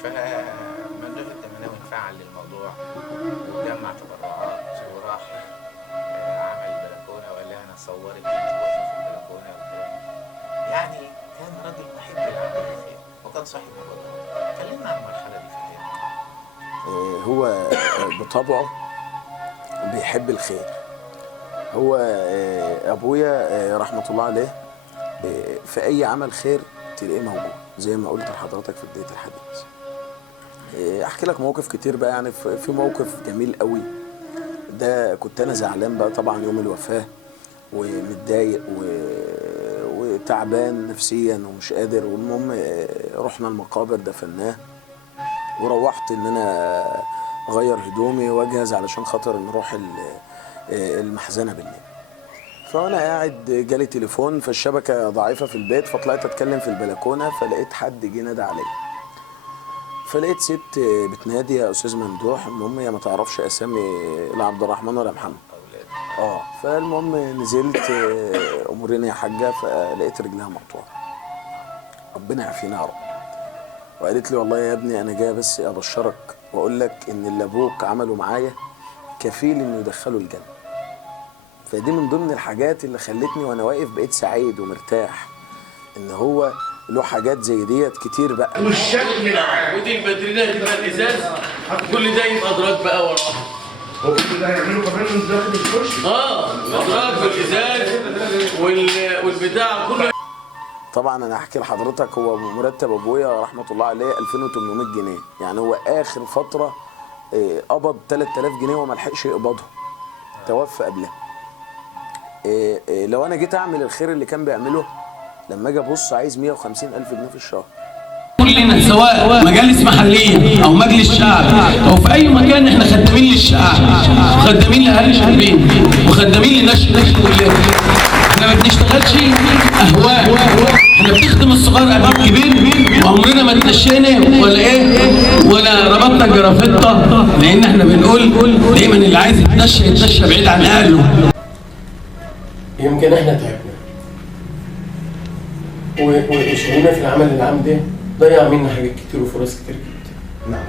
فممدوح الدمناوي انفعل للموضوع وجمع تبرعات وراح عمل بلكونه وقال لها انا صورت بنتي واقفه في البلكونه وكده. يعني كان راجل محب للعمل الخير وكان صاحب مبادره. كلمنا عن المرحله دي في حياته. هو بطبعه بيحب الخير. هو ابويا رحمه الله عليه في اي عمل خير تلاقيه موجود زي ما قلت لحضرتك في بدايه الحديث. احكي لك مواقف كتير بقى، يعني في موقف جميل قوي ده كنت انا زعلان بقى طبعا يوم الوفاه ومتضايق وتعبان نفسيا ومش قادر، والمهم رحنا المقابر دفناه وروحت ان انا اغير هدومي واجهز علشان خاطر نروح المحزنه بالليل. فانا قاعد جالي تليفون فالشبكه ضعيفه في البيت، فطلعت اتكلم في البلكونه فلقيت حد جه نادى عليا. فلقيت ست بتنادي يا استاذ ممدوح، المهم هي ما تعرفش اسامي لا عبد الرحمن ولا محمد. فالمهم نزلت امورين يا حاجه، فلقيت رجلها مقطوعه. ربنا يعافينا يا رب. وقالت لي والله يا ابني انا جايه بس ابشرك واقول لك ان اللي ابوك عمله معايا كفيل انه يدخله الجنه. فدي من ضمن الحاجات اللي خلتني وانا واقف بقيت سعيد ومرتاح ان هو له حاجات زي ديت كتير بقى. والشكل العام ودي الباترينا تبقى الازاز، كل ده يبقى ادراج بقى وراها. هو كل ده هيعملوا كمان من داخل الكرسي؟ ادراج والازاز والبتاع كله. طبعا انا هحكي لحضرتك، هو مرتب ابويا رحمه الله عليه 2800 جنيه، يعني هو اخر فتره قبض 3000 جنيه وما لحقش يقبضهم، توفى قبلها. لو انا جيت اعمل الخير اللي كان بيعمله لما اجي ابص عايز 150,000 جنيه في الشهر. كلنا سواء مجالس محليه او مجلس شعب او في اي مكان احنا خدامين للشعب وخدامين لاهالي شعبين وخدامين لناس كلها. احنا ما بنشتغلش اهواء، احنا بنخدم الصغار امام كبير وعمرنا ما اتنشينا ولا ايه ولا ربطنا جرافطه، لان احنا بنقول دايما اللي عايز يتنشى بعيد عن اهله. يمكن احنا تعبنا وشغلنا في العمل العام ده ضيع منا حاجات كتير وفرص كتير جدا. نعم.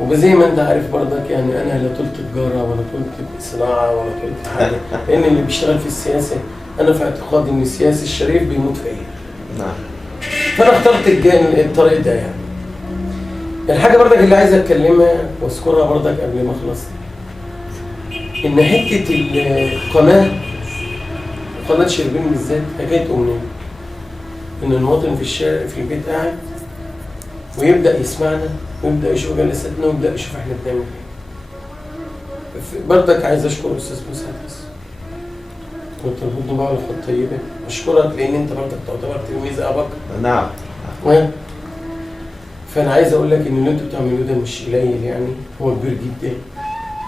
وزي ما انت عارف برضك يعني انا لا طولت تجاره ولا طولت صناعه ولا طولت حاجه، لان اللي بيشتغل في السياسه انا في اعتقادي ان السياسي الشريف بيموت فقير. نعم. فانا اخترت الطريق ده يعني. الحاجه برضك اللي عايز اتكلمها واذكرها برضك قبل ما اخلص، ان حته قناه شربين بالذات حكايه امنيه. ان المواطن في الشارع في البيت قاعد ويبدا يسمعنا ويبدا يشوف جلساتنا ويبدا يشوف احنا بنعمل ايه. برضك عايز اشكر الاستاذ مسعد بس وتربطنا بقى على خط طيبه. اشكرك لان انت برضك تعتبر تلميذ ابك. نعم. فانا عايز اقول لك ان اللي انتوا بتعملوه ده مش قليل، يعني هو كبير جدا،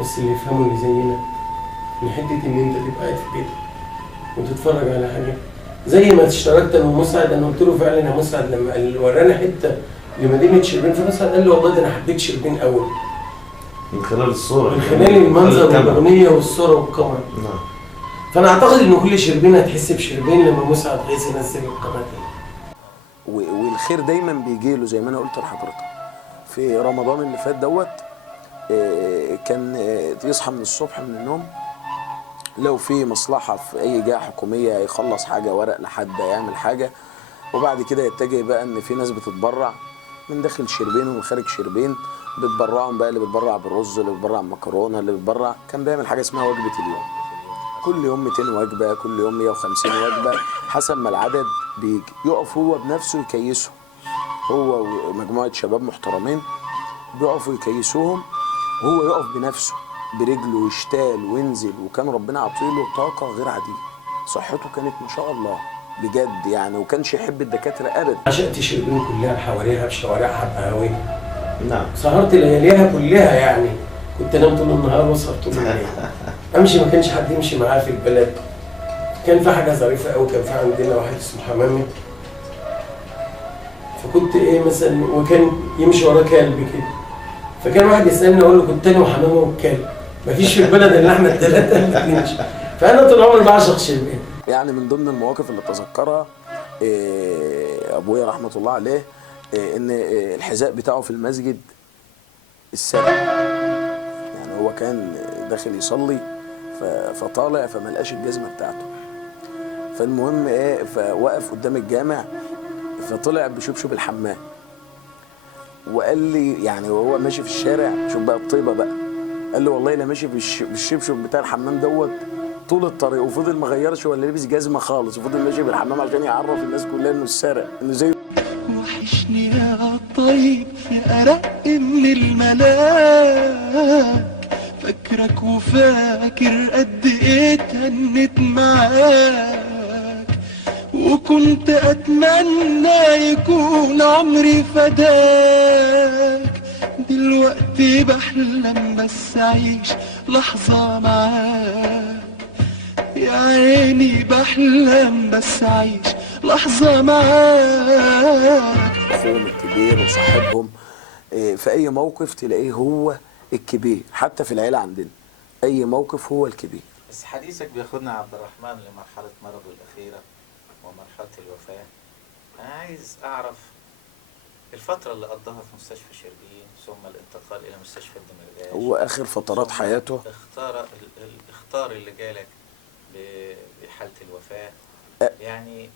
بس اللي يفهموا اللي زينا من حته ان انت تبقى قاعد في بيتك وتتفرج على حاجه زي ما اشتركت انا ومسعد. انا قلت له فعلا يا مسعد لما ورانا حته لمدينه شربين، فمسعد قال لي والله ده انا حبيت شربين قوي من خلال الصوره، من خلال المنظر والاغنيه والصوره والكاميرا. نعم. فانا اعتقد ان كل شربين هتحس بشربين لما مسعد غيث ينزل القناه دي. والخير دايما بيجي له زي ما انا قلت لحضرتك. في رمضان اللي فات دوت كان يصحى من الصبح من النوم، لو في مصلحة في أي جهة حكومية يخلص حاجة ورق لحد يعمل حاجة، وبعد كده يتجه بقى إن في ناس بتتبرع من داخل شربين ومن خارج شربين، بتبرعهم بقى، اللي بتبرع بالرز، اللي بتبرع بالمكرونة، اللي بتبرع. كان بيعمل حاجة اسمها وجبة اليوم، كل يوم 200 وجبة، كل يوم 150 وجبة حسب ما العدد بيجي. يقف هو بنفسه يكيسه، هو ومجموعة شباب محترمين بيقفوا يكيسوهم، وهو يقف بنفسه برجله يشتال وينزل. وكان ربنا عطيله طاقة غير عادية، صحته كانت ما شاء الله بجد يعني، وكانش يحب الدكاترة أبدا. عشقت شربين كلها بحواريها بشوارعها بقهاويها. نعم. سهرت لياليها كلها يعني، كنت انام طول النهار واسهر طول الليل. امشي ما كانش حد يمشي معايا في البلد. كان في حاجه ظريفه قوي، كان في عندنا واحد اسمه حمامي، فكنت مثلا، وكان يمشي وراه كلب كده، فكان واحد يسالني اقول له كنت انا وحمامه والكلب، مفيش في البلد الا احنا الثلاثه اللي بنمشي. فانا طول عمري بعشق شربين. يعني من ضمن المواقف اللي اتذكرها ابويا رحمه الله عليه، ان الحذاء بتاعه في المسجد السرق. يعني هو كان داخل يصلي فطالع فما لقاش الجزمه بتاعته، فالمهم فوقف قدام الجامع، فطلع بشبشب الحمام وقال لي يعني وهو ماشي في الشارع، شوف بقى الطيبه بقى، قال له والله انا ماشي بالشبشب بتاع الحمام دوت طول الطريق، وفضل ما غيرش ولا لابس جزمه خالص، وفضل ماشي بالحمام عشان يعرف الناس كلها انه السرق، انه زي. وحشني يا طيب في أرق من الملاك، فاكرك وفاكر قد ايه تهنت معاك، وكنت اتمنى يكون عمري فداك. دلوقتي بحلم بس اعيش لحظة معاك، يا عيني بحلم بس اعيش لحظة معاك. اخوهم الكبير وصاحبهم، في اي موقف تلاقيه هو الكبير، حتى في العيله عندنا اي موقف هو الكبير. بس حديثك بياخدنا عبد الرحمن لمرحله مرضه الاخيره ومرحله الوفاه. انا عايز اعرف الفتره اللي قضاها في مستشفى شربين ثم الانتقال الى مستشفى الدمرداش، هو اخر فترات حياته اختار اللي جالك بحاله الوفاه، يعني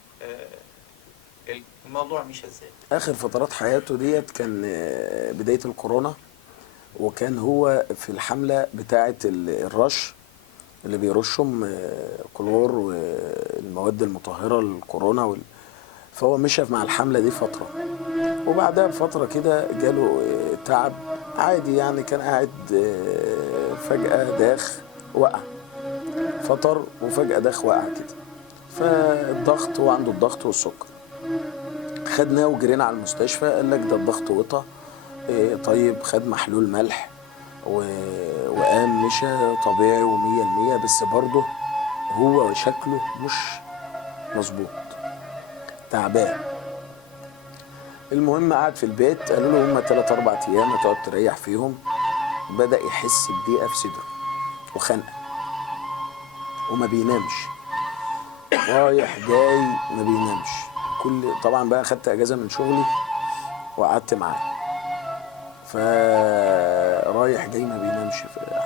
الموضوع مش ازاي؟ اخر فترات حياته ديت كان بدايه الكورونا، وكان هو في الحمله بتاعه الرش اللي بيرشهم كلور والمواد المطهره للكورونا فهو مشى مع الحمله دي فتره، وبعدها بفتره كده جاله تعب عادي يعني، كان قاعد فجاه داخ وقع، فطر وفجاه داخ وقع كده، فالضغط، هو عنده الضغط والسكر، خدناه وجرينا على المستشفى، قال لك ده الضغط وطى. طيب خد محلول ملح وقام مشى طبيعي و100%، بس برضه هو شكله مش مظبوط، تعبان. المهم قعد في البيت، قالوا له هم 3-4 ايام هتقعد تريح فيهم. بدأ يحس بضيقه في صدره وخنقه وما بينامش، رايح جاي ما بينامش. طبعا بقى خدت اجازه من شغلي وقعدت معاه، فرايح جاي ما بينامش.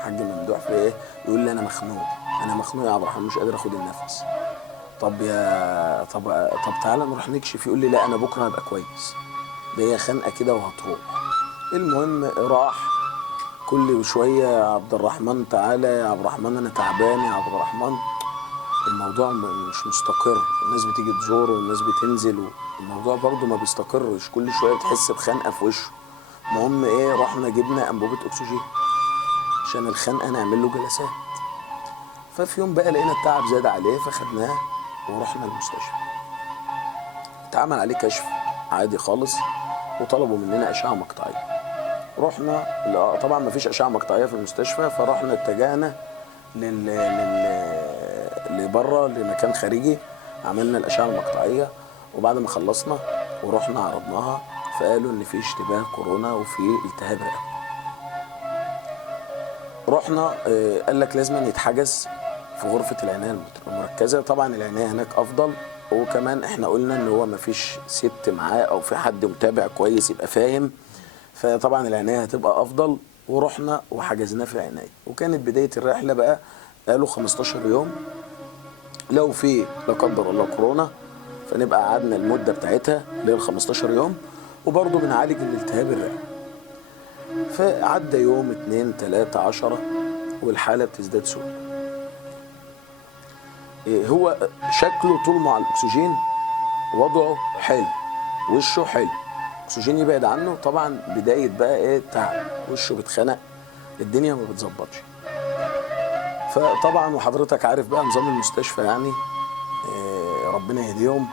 حاج ممدوح في ايه؟ يقول لي انا مخنوق يا عبد الرحمن، مش قادر اخد النفس. طب تعالى نروح نكشف. يقول لي لا انا بكره هبقى كويس، ده هي خنقه كده وهتروح. المهم راح كل شويه يا عبد الرحمن تعالى يا عبد الرحمن انا تعبان يا عبد الرحمن. الموضوع مش مستقر، الناس بتيجي تزور والناس بتنزل، والموضوع برضه ما بيستقرش، كل شويه بتحس بخنقه في وشه. المهم رحنا جبنا انبوبه اكسجين عشان الخنقه نعمل له جلسات. ففي يوم بقى لقينا التعب زاد عليه، فخدناه ورحنا المستشفى. اتعمل عليه كشف عادي خالص، وطلبوا مننا اشعه مقطعيه. رحنا طبعا ما فيش اشعه مقطعيه في المستشفى، فرحنا اتجهنا لبره لمكان خارجي، عملنا الاشعه المقطعيه، وبعد ما خلصنا ورحنا عرضناها فقالوا ان في اشتباه كورونا وفي التهاب رئوي. رحنا قال لك لازم يتحجز في غرفه العنايه المركزه. طبعا العنايه هناك افضل، وكمان احنا قلنا ان هو ما فيش ست معاه او في حد متابع كويس يبقى فاهم، فطبعا العنايه هتبقى افضل ورحنا وحجزناه في العنايه. وكانت بدايه الرحله بقى قالوا 15 يوم، لو في لا قدر الله كورونا فنبقى قعدنا المده بتاعتها اللي هي ال 15 يوم، وبرضه بنعالج الالتهاب الرئوي. فعدى يوم 2 3 10 والحاله بتزداد سوء. هو شكله طول مع الاكسجين وضعه حلو، وشه حلو، الاكسجين يبعد عنه طبعا بدايه بقى ايه تعب، وشه بيتخنق، الدنيا ما بتظبطش. فطبعا وحضرتك عارف بقى نظام المستشفى يعني ربنا يهديهم.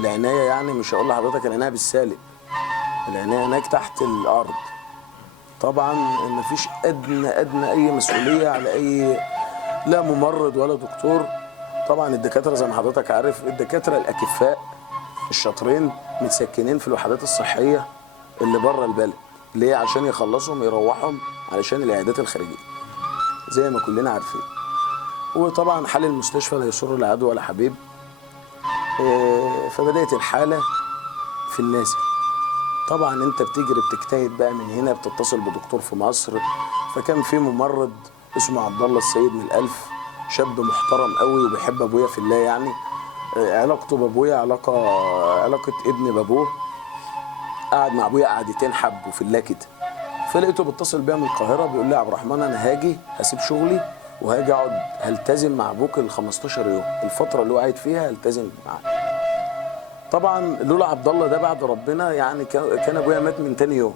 العنايه يعني مش هقول لحضرتك العنايه بالسالب، العنايه هناك تحت الارض. طبعا مفيش ادنى اي مسؤوليه على اي لا ممرض ولا دكتور. طبعا الدكاتره زي ما حضرتك عارف، الدكاتره الاكفاء الشاطرين متسكنين في الوحدات الصحيه اللي بره البلد، ليه؟ عشان يخلصهم يروحهم علشان العيادات الخارجيه زي ما كلنا عارفين. وطبعا حال المستشفى لا يسر العدو ولا حبيب. فبدات الحاله في النازل. طبعا انت بتجري بتجتهد بقى من هنا، بتتصل بدكتور في مصر. فكان في ممرض اسمه عبد الله السيد من الألف، شاب محترم قوي وبيحب ابويا في الله يعني. علاقته بابويا علاقه ابن بابوه. قعد مع ابويا قعدتين حبوا في الله كده. فلقيته بيتصل بيا من القاهره بيقول لي يا عبد الرحمن انا هاجي هسيب شغلي وهاجي اقعد هلتزم مع ابوك ال 15 يوم، الفتره اللي هو قاعد فيها هلتزم معاه. طبعا لولا عبد الله ده بعد ربنا يعني كان ابويا مات من تاني يوم.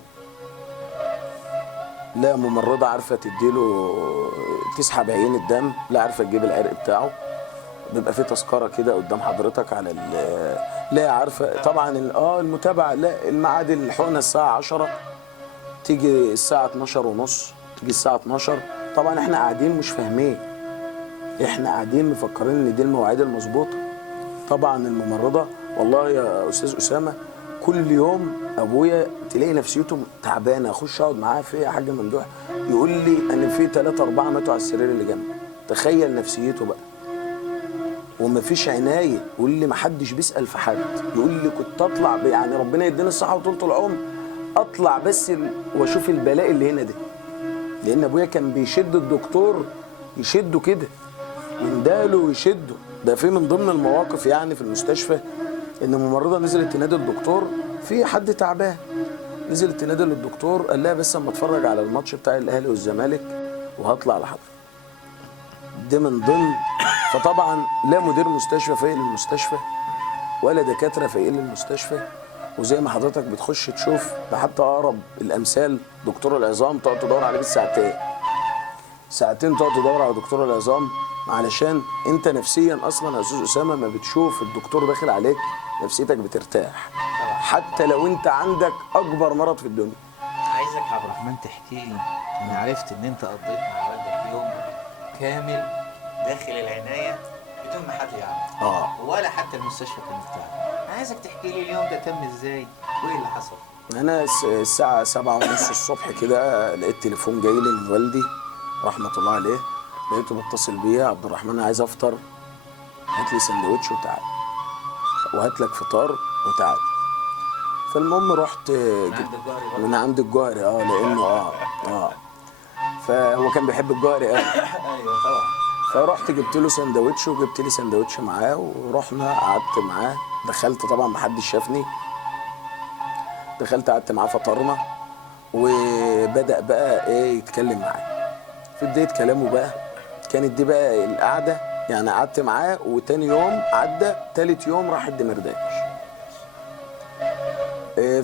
لا ممرضه عارفه تديله تسحب عين الدم، لا عارفه تجيب العرق بتاعه. بيبقى في تذكره كده قدام حضرتك على لا عارفه طبعا المتابعه. لا الميعاد الحقنه الساعه 10، تيجي الساعه 12:30، تيجي الساعه 12. طبعا احنا قاعدين مش فاهمين، احنا قاعدين مفكرين ان دي المواعيد المظبوطه. طبعا الممرضه والله يا استاذ اسامه كل يوم ابويا تلاقي نفسيته تعبانه، اخش اقعد معاه في يا حاج ممدوح يقول لي ان في 3 4 ماتوا على السرير اللي جنبي. تخيل نفسيته بقى. ومفيش عنايه، يقول لي ما حدش بيسال في حد. يقول لي كنت اطلع يعني ربنا يديني الصحه وطولة العمر اطلع بس واشوف البلاء اللي هنا ده. لان ابويا كان بيشد الدكتور يشده كده ينداله ويشده. ده في من ضمن المواقف يعني في المستشفى ان ممرضه نزلت تنادي الدكتور في حد تعبان، نزلت تنادي للدكتور قال لها بس اما اتفرج على الماتش بتاع الاهلي والزمالك وهطلع لحضرتك. ده من ضمن. فطبعا لا مدير مستشفى فايق للمستشفى ولا دكاتره فايقين للمستشفى. وزي ما حضرتك بتخش تشوف ده حتى اقرب الامثال دكتور العظام تقعد تدور عليه بالساعتين، ساعتين تقعد تدور على دكتور العظام علشان انت نفسيا اصلا يا استاذ اسامه ما بتشوف الدكتور داخل عليك نفسيتك بترتاح حتى لو انت عندك اكبر مرض في الدنيا. عايزك يا عبد الرحمن تحكي لي، انا عرفت ان انت قضيت مع والدك يوم كامل داخل العنايه بدون ما حد يعرف ولا حتى المستشفى كانت تعرف. انا عايزك تحكي لي اليوم ده تم ازاي وايه اللي حصل. انا الساعه 7:30 الصبح كده لقيت تليفون جاي لي من والدي رحمه الله عليه، لقيته بيتصل بيا عبد الرحمن انا عايز افطر، هات لي سندوتش وتعال وهات لك فطار وتعال. فالمهم رحت من عند الجوهري لانه فهو كان بيحب الجوهري قوي. ايوه طبعا. فرحت جبت له سندوتش وجبت لي سندوتش معاه ورحنا قعدت معاه. دخلت طبعا محدش شافني، دخلت قعدت معاه فطرنا وبدأ بقى يتكلم معايا. في بداية كلامه بقى كانت دي بقى القعدة يعني قعدت معاه وتاني يوم عدى، تالت يوم راح الدمرداش.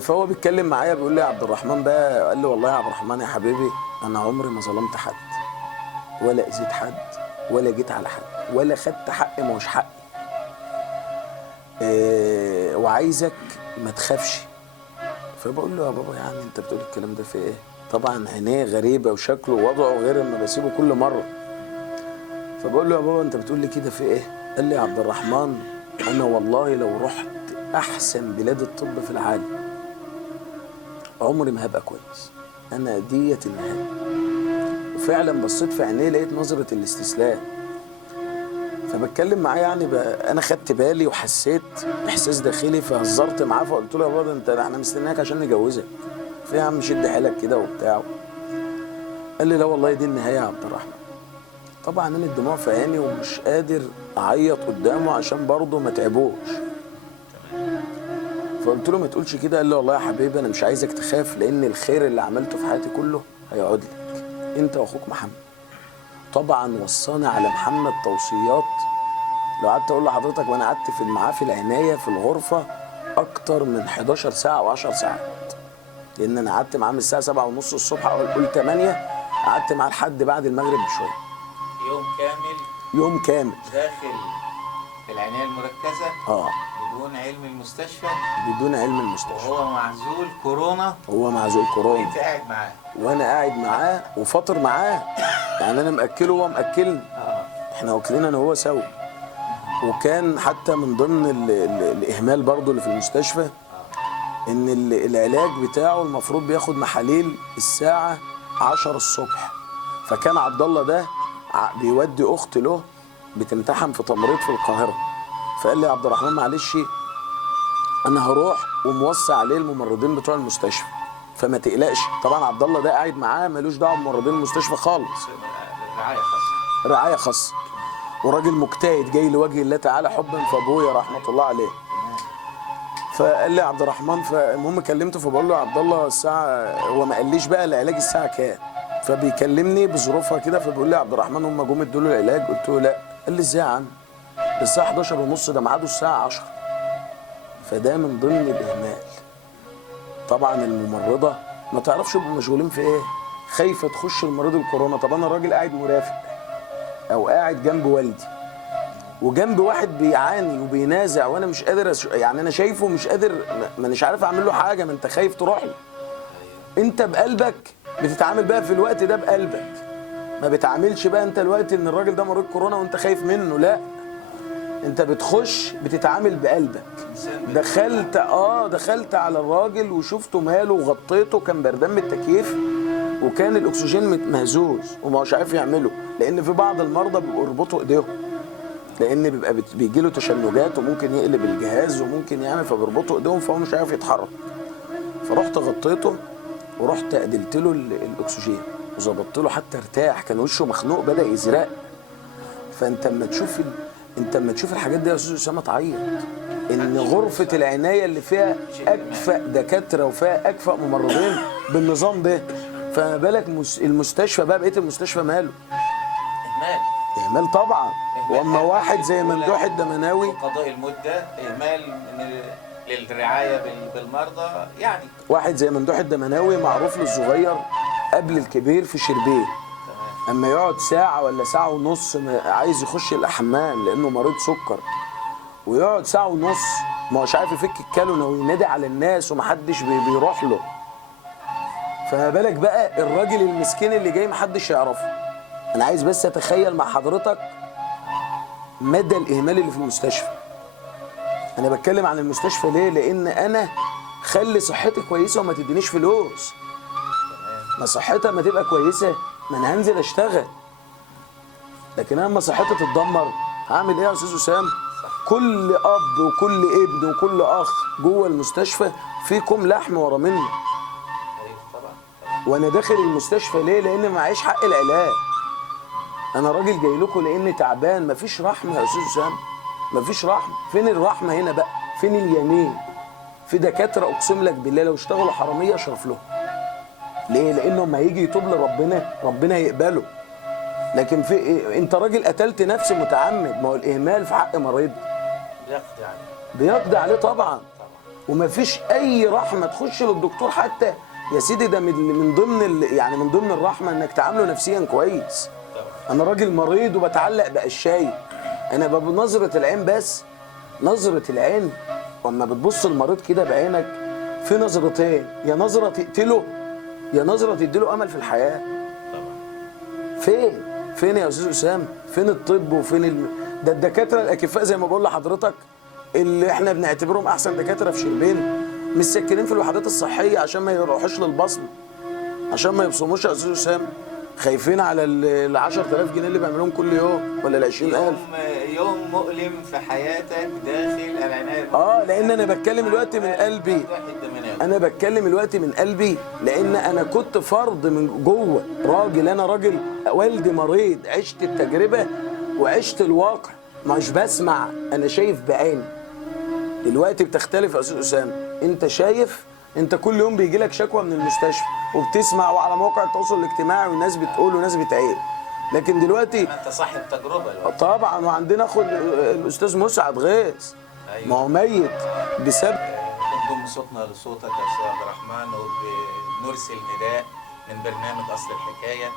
فهو بيتكلم معايا بيقول لي يا عبد الرحمن بقى، قال لي والله يا عبد الرحمن يا حبيبي انا عمري ما ظلمت حد ولا اذيت حد ولا جيت على حد ولا خدت حق ما هوش حقي، وعايزك ما تخافش. فبقول له يا بابا يعني انت بتقول الكلام ده في ايه؟ طبعا عينيه غريبه وشكله ووضعه غير ما بسيبه كل مره. فبقول له يا بابا انت بتقول لي كده في ايه؟ قال لي يا عبد الرحمن انا والله لو رحت احسن بلاد الطب في العالم عمري ما هبقى كويس، انا ديت النهايه. وفعلا بصيت في عينيه لقيت نظره الاستسلام. فبتكلم معاه يعني انا خدت بالي وحسيت احساس داخلي فهزرت معاه فقلت له يا بابا انت احنا مستنياك عشان نجوزك، في يا عم شد حيلك كده وبتاع. قال لي لا والله دي النهايه يا عبد الرحمن. طبعا انا الدموع في عيني ومش قادر اعيط قدامه عشان برضه ما تعبوش. فقلت له ما تقولش كده. قال لي والله يا حبيبي انا مش عايزك تخاف، لان الخير اللي عملته في حياتي كله هيعود لك انت واخوك محمد. طبعا وصاني على محمد توصيات لو قعدت اقول لحضرتك، وانا قعدت معاه في العنايه في الغرفه اكتر من 11 ساعه او 10 ساعات، لان انا قعدت معاه من الساعه 7:30 الصبح او قول 8، قعدت معاه لحد بعد المغرب بشويه. يوم كامل. يوم كامل داخل العنايه المركزه. بدون علم المستشفى. بدون علم المستشفى. وهو معزول كورونا. هو معزول كورونا. وانت قاعد معاه. وانا قاعد معاه وفاطر معاه، يعني انا مأكله وهو مأكلني. احنا واكلين انا وهو سوا. وكان حتى من ضمن الاهمال برضه اللي في المستشفى ان العلاج بتاعه المفروض بياخد محاليل الساعه 10 الصبح. فكان عبد الله ده بيودي اخت له بتمتحن في تمريض في القاهره. فقال لي يا عبد الرحمن معلش انا هروح وموصي عليه الممرضين بتوع المستشفى فما تقلقش. طبعا عبد الله ده قاعد معاه ملوش دعوه بممرضين المستشفى خالص. رعايه خاصه. رعايه خاصه. وراجل مجتهد جاي لوجه الله تعالى حبا في ابويا رحمه الله عليه. فقال لي يا عبد الرحمن، فالمهم كلمته فبقول له يا عبد الله الساعه، هو ما قاليش بقى العلاج الساعه كام، فبيكلمني بظروفها كده فبيقول لي يا عبد الرحمن هم جم ادوا له العلاج. قلت له لا. قال لي ازاي يا عم؟ الساعه 11:30 ده ميعاده الساعه 10. فده من ضمن الاهمال. طبعا الممرضه ما تعرفش يبقوا مشغولين في ايه، خايفه تخش المريض الكورونا. طب انا الراجل قاعد مرافق او قاعد جنب والدي وجنب واحد بيعاني وبينازع وانا مش قادر يعني انا شايفه مش قادر، مانيش عارف اعمل له حاجه. ما انت خايف تروح له. انت بقلبك بتتعامل بقى في الوقت ده بقلبك، ما بتعاملش بقى انت الوقت ان الراجل ده مريض كورونا وانت خايف منه. لا، انت بتخش بتتعامل بقلبك. دخلت على الراجل وشفته ماله وغطيته، كان بردان من التكييف وكان الاكسجين مهزوز وما هوش عارف يعمله، لان في بعض المرضى بيبقوا يربطوا ايديهم لان بيجي له تشنجات وممكن يقلب الجهاز وممكن يعمل، فبيربطوا ايديهم فهو مش عارف يتحرك. فرحت غطيته ورحت ادلت له الاكسجين وظبطت له حتى ارتاح، كان وشه مخنوق بدا يزرق. فانت اما تشوف الحاجات دي يا استاذ اسامه تعيط ان غرفه العنايه اللي فيها اكفأ دكاتره وفيها اكفأ ممرضين بالنظام ده، فما بالك المستشفى بقى، بقيه المستشفى ماله؟ اهمال طبعا. واما واحد زي ممدوح الدمناوي قضاء المده، اهمال للرعايه بالمرضى. يعني واحد زي ممدوح الدمناوي معروف للصغير قبل الكبير في شربين، اما يقعد ساعه ولا ساعه ونص عايز يخش الحمام لانه مريض سكر، ويقعد ساعه ونص ما هوش عارف يفك الكالونه وينادي على الناس ومحدش بيروح له. فما بالك بقى الراجل المسكين اللي جاي محدش يعرفه. انا عايز بس اتخيل مع حضرتك مدى الاهمال اللي في المستشفى. انا بتكلم عن المستشفى ليه؟ لان انا خلي صحتي كويسه وما تدينيش فلوس. ما صحتها ما تبقى كويسه ما انا هنزل اشتغل. لكن انا لما صحتي تتدمر هعمل ايه يا استاذ اسامه؟ كل اب وكل ابن وكل اخ جوه المستشفى فيكم لحم ورا مني. وانا داخل المستشفى ليه؟ لان معيش حق العلاج. انا راجل جاي لكم لاني تعبان. مفيش رحمه يا استاذ اسامه، مفيش رحمه. فين الرحمه هنا بقى؟ فين اليمين؟ في دكاتره اقسم لك بالله لو اشتغلوا حراميه اشرف لهم. ليه؟ لانه لما هيجي يتوب لربنا ربنا يقبله. لكن في إيه؟ انت راجل قتلت نفس متعمد. ما هو الاهمال في حق مريض بيقضي عليه طبعا. ومفيش اي رحمه تخش للدكتور حتى يا سيدي. ده من ضمن يعني من ضمن الرحمه انك تعامله نفسيا كويس. انا راجل مريض وبتعلق بقشاي. انا بنظره العين بس، نظره العين واما بتبص المريض كده بعينك في نظرتين، يا نظره تقتله يا نظره تديله امل في الحياه. فين يا استاذ اسامه؟ فين الطب وفين ده الدكاتره الاكفاء زي ما بقول لحضرتك اللي احنا بنعتبرهم احسن دكاتره في شربين مسكنين في الوحدات الصحيه عشان ما يروحوش للبصم، عشان ما يبصموش يا استاذ اسامه. خايفين على ال 10000 جنيه اللي بيعملوهم كل يوم ولا ال 20000. يوم مؤلم في حياتك داخل العنايه. لان انا بتكلم دلوقتي من قلبي. انا بتكلم دلوقتي من قلبي، لان انا كنت فرد من جوه، راجل، انا راجل والدي مريض، عشت التجربه وعشت الواقع، مش بسمع، انا شايف بعيني. دلوقتي بتختلف يا استاذ اسامه، انت شايف، انت كل يوم بيجي لك شكوى من المستشفى وبتسمع وعلى مواقع التواصل الاجتماعي والناس بتقول وناس بتعيب. لكن دلوقتي انت صاحب تجربه الوقت. طبعا، وعندنا اخو الاستاذ مسعد غيث. أيوة. ما هو ميت بسبب. نضم صوتنا لصوتك يا استاذ عبد الرحمن، وبنرسل نداء من برنامج اصل الحكايه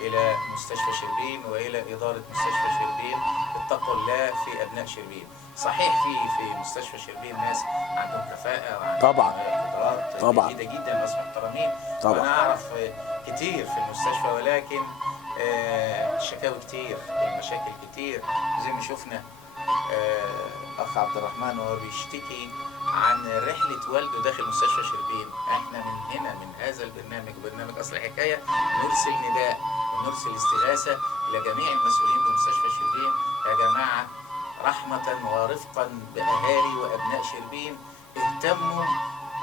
الى مستشفى شربين والى اداره مستشفى شربين، اتقوا الله في ابناء شربين. صحيح في مستشفى شربين ناس عندهم كفاءه وعندهم طبعا قدرات طبعا جيده جدا، ناس محترمين طبعا. وانا اعرف كتير في المستشفى، ولكن الشكاوي كتير والمشاكل كتير، زي ما شفنا اخ عبد الرحمن وهو بيشتكي عن رحله والده داخل مستشفى شربين. احنا من هنا من هذا البرنامج وبرنامج اصل الحكايه نرسل نداء ونرسل استغاثه الى جميع المسؤولين بمستشفى شربين، يا جماعه رحمه ورفقا باهالي وابناء شربين، اهتموا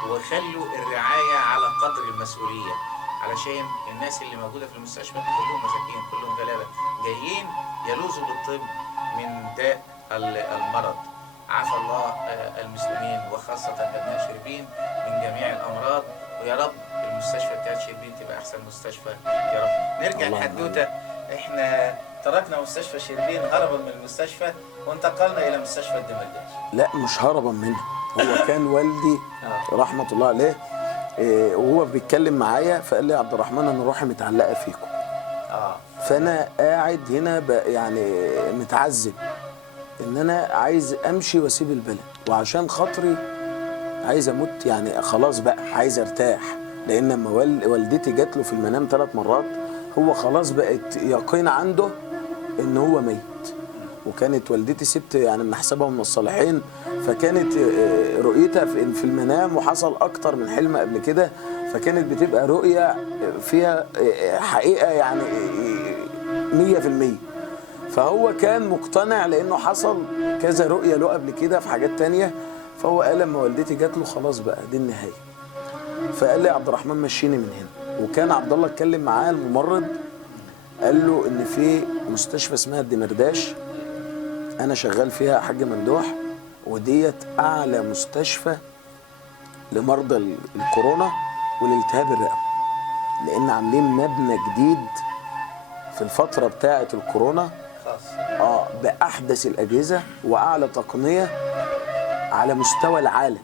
وخلوا الرعايه على قدر المسؤوليه، علشان الناس اللي موجوده في المستشفى كلهم مساكين، كلهم غلابه جايين يلوذوا بالطب من داء المرض. عافى الله المسلمين وخاصه ابناء شربين من جميع الامراض، ويا رب المستشفى بتاعت شربين تبقى احسن مستشفى يا رب. نرجع لحدوته، احنا تركنا مستشفى شربين هربا من المستشفى وانتقلنا الى مستشفى الدمرداش. لا مش هربا منها، هو كان والدي رحمه الله عليه وهو بيتكلم معايا فقال لي يا عبد الرحمن انا روحي متعلقه فيكم. فانا قاعد هنا يعني متعذب ان انا عايز امشي واسيب البلد، وعشان خاطري عايز اموت، يعني خلاص بقى عايز ارتاح، لان لما والدتي جات له في المنام 3 مرات هو خلاص بقت يقين عنده ان هو ميت. وكانت والدتي ست يعني من حسابها من الصالحين، فكانت رؤيتها في المنام، وحصل اكتر من حلم قبل كده، فكانت بتبقى رؤية فيها حقيقة يعني 100%. فهو كان مقتنع لانه حصل كذا رؤية له قبل كده في حاجات تانية، فهو قال لما والدتي جات له خلاص بقى دي النهاية. فقال لي يا عبد الرحمن مشيني من هنا. وكان عبد الله اتكلم معاه الممرض، قال له ان في مستشفى اسمها الدمرداش انا شغال فيها حاج ممدوح، وديت اعلى مستشفى لمرضى الكورونا والالتهاب الرئوي، لان عاملين مبنى جديد في الفتره بتاعه الكورونا باحدث الاجهزه واعلى تقنيه على مستوى العالم،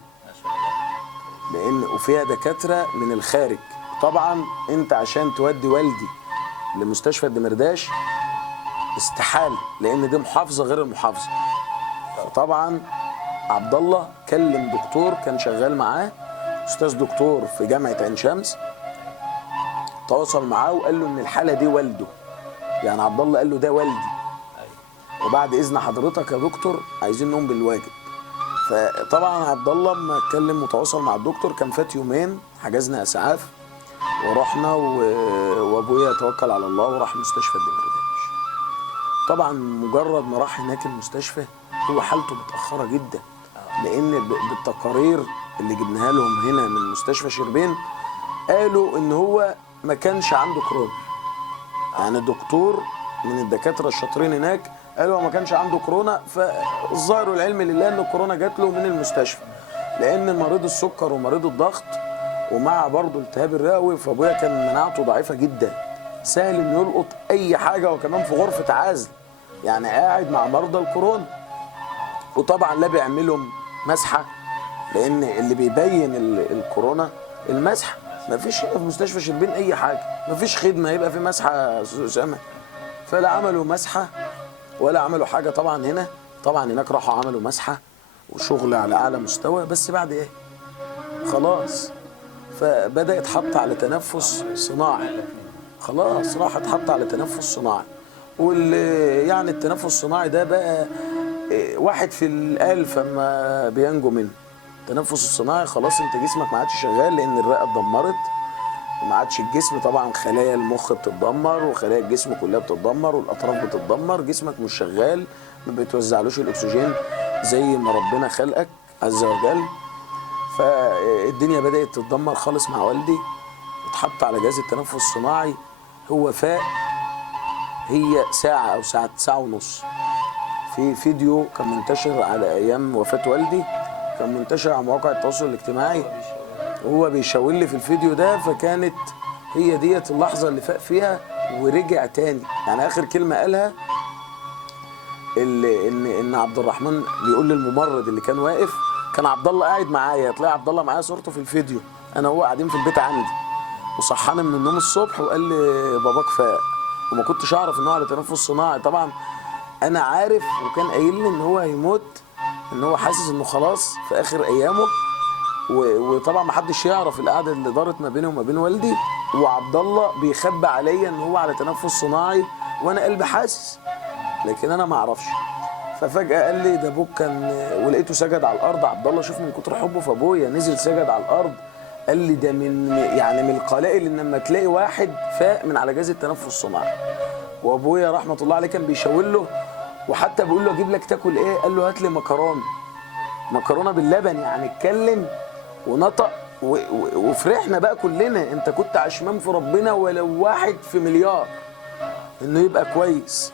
لان وفيها دكاتره من الخارج. طبعا انت عشان تودي والدي لمستشفى الدمرداش استحاله، لان دي محافظه غير المحافظه. فطبعا عبد الله كلم دكتور كان شغال معاه، استاذ دكتور في جامعه عين شمس، تواصل معاه وقال له ان الحاله دي والده، يعني عبد الله قال له ده والدي، وبعد اذن حضرتك يا دكتور عايزين نقوم بالواجب. فطبعا عبد الله لما اتكلم وتواصل مع الدكتور كان فات يومين حجزنا اسعاف ورحنا، وابويا توكل على الله وراح مستشفى الدمرداش. طبعا مجرد ما راح هناك المستشفى هو حالته متاخره جدا، لان بالتقارير اللي جبناها لهم هنا من مستشفى شربين قالوا ان هو ما كانش عنده كورونا. يعني الدكتور من الدكاتره الشاطرين هناك قالوا ما كانش عنده كورونا، فالظاهر والعلم لله ان الكورونا جات له من المستشفى، لان مريض السكر ومريض الضغط ومع برضه التهاب الرئوي، فابويا كان مناعته ضعيفه جدا، سهل انه يلقط اي حاجه، وكمان في غرفه عزل يعني قاعد مع مرضى الكورونا. وطبعا لا بيعملهم مسحه، لان اللي بيبين الكورونا المسحه، مفيش هنا في مستشفى شربين اي حاجه، مفيش خدمه يبقى في مسحه يا استاذ اسامه. فلا عملوا مسحه ولا عملوا حاجه. طبعا هنا طبعا هناك راحوا عملوا مسحه وشغل على اعلى مستوى، بس بعد ايه؟ خلاص فبدا يتحط على تنفس صناعي، خلاص راح اتحط على تنفس صناعي. يعني التنفس الصناعي ده بقى 1 في ال1000 اما بينجو منه. التنفس الصناعي خلاص انت جسمك ما عادش شغال لان الرئه اتدمرت، وما عادش الجسم طبعا، خلايا المخ بتتدمر وخلايا الجسم كلها بتتدمر والاطراف بتتدمر، جسمك مش شغال، ما بتوزعلوش الاكسجين زي ما ربنا خلقك عز وجل. فالدنيا بدات تتدمر خالص مع والدي، اتحط على جهاز التنفس الصناعي. هو فاق هي ساعه او ساعه ونص. في فيديو كان منتشر على ايام وفاه والدي، كان منتشر على مواقع التواصل الاجتماعي وهو بيشاور لي في الفيديو ده، فكانت هي ديت اللحظه اللي فاق فيها ورجع تاني. يعني اخر كلمه قالها ان عبد الرحمن بيقول للممرض اللي كان واقف، كان عبد الله قاعد معايا، تلاقي عبد الله معايا صورته في الفيديو، انا وهو قاعدين في البيت عندي، وصحاني من النوم الصبح وقال لي باباك فاق، وما كنتش اعرف ان هو على تنفس صناعي. طبعا انا عارف، وكان قايل لي ان هو هيموت، ان هو حاسس انه خلاص في اخر ايامه. وطبعا ما حدش يعرف القعده اللي دارت ما بيني وما بين والدي، وعبد الله بيخبي عليا ان هو على تنفس صناعي، وانا قلبي حاسس لكن انا ما اعرفش. ففجاه قال لي ده ابوك كان، ولقيته سجد على الارض. عبد الله شوف من كتر حبه في ابويا نزل سجد على الارض. قال لي ده من القلائل ان لما تلاقي واحد فاق من على جهاز التنفس الصناعي. وابويا رحمه الله عليه كان بيشاور له، وحتى بيقول له اجيب لك تاكل ايه؟ قال له هات لي مكرونه باللبن. يعني اتكلم ونطق وفرحنا بقى كلنا. انت كنت عشمان في ربنا ولو واحد في مليار انه يبقى كويس.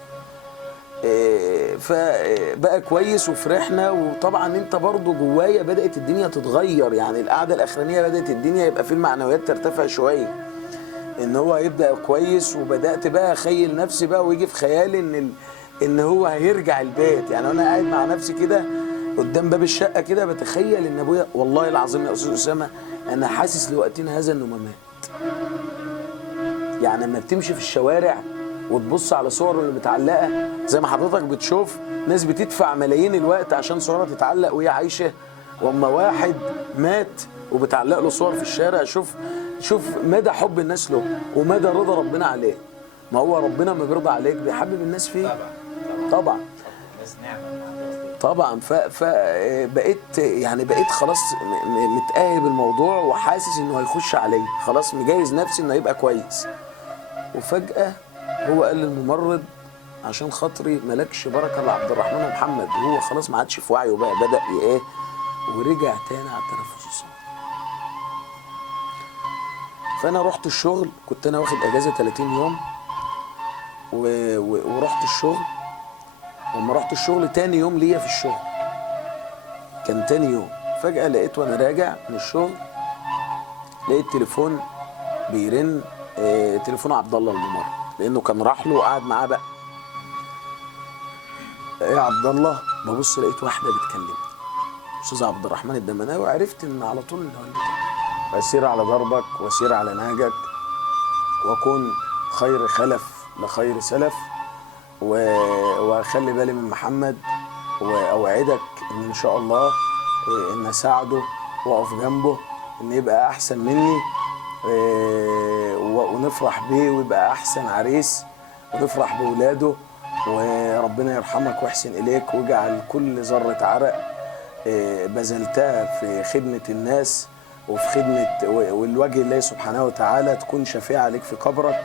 فبقى كويس وفرحنا. وطبعا انت برضو جوايا بدأت الدنيا تتغير. يعني القعدة الاخرانية بدأت الدنيا يبقى في المعنويات ترتفع شوية، ان هو هيبدأ كويس. وبدأت بقى اخيل نفسي بقى، ويجي في خيالي ان هو هيرجع البيت. يعني انا قاعد مع نفسي كده قدام باب الشقة كده بتخيل ان ابويا، والله العظيم يا استاذ اسامة انا حاسس لوقتنا هذا انه ما مات. يعني لما بتمشي في الشوارع وتبص على صوره اللي متعلقه، زي ما حضرتك بتشوف ناس بتدفع ملايين الوقت عشان صورها تتعلق وهي عايشه، واما واحد مات وبتعلق له صور في الشارع، شوف مدى حب الناس له ومدى رضا ربنا عليه. ما هو ربنا ما بيرضى عليك بيحبب الناس فيه. طبعا الناس نعمه طبعا. بقيت خلاص متأهب الموضوع وحاسس انه هيخش عليا، خلاص مجهز نفسي انه هيبقى كويس. وفجأة هو قال للممرض عشان خاطري مالكش بركه لعبد الرحمن ومحمد، وهو خلاص ما عادش في وعيه بقى، بدأ ايه ورجع تاني على التنفس الصناعي. فانا رحت الشغل، كنت انا واخد اجازه 30 يوم ورحت الشغل. وما رحت الشغل تاني يوم ليا في الشغل، كان تاني يوم، فجأة لقيت وانا راجع من الشغل لقيت تليفون بيرن، تليفون عبد الله الممرض، لانه كان راح له وقعد معاه بقى. يا عبد الله، ببص لقيت واحده بتكلمني، استاذ عبد الرحمن الدمناوي. وعرفت ان على طول ان هو اسير على دربك واسير على نهجك، واكون خير خلف لخير سلف، واخلي بالي من محمد، واوعدك ان شاء الله ان اساعده واقف جنبه ان يبقى احسن مني، ونفرح بيه ويبقى احسن عريس، ونفرح بولاده، وربنا يرحمك ويحسن اليك، ويجعل كل ذره عرق بذلتها في خدمه الناس وفي خدمه والوجه الله سبحانه وتعالى تكون شفيعه لك في قبرك.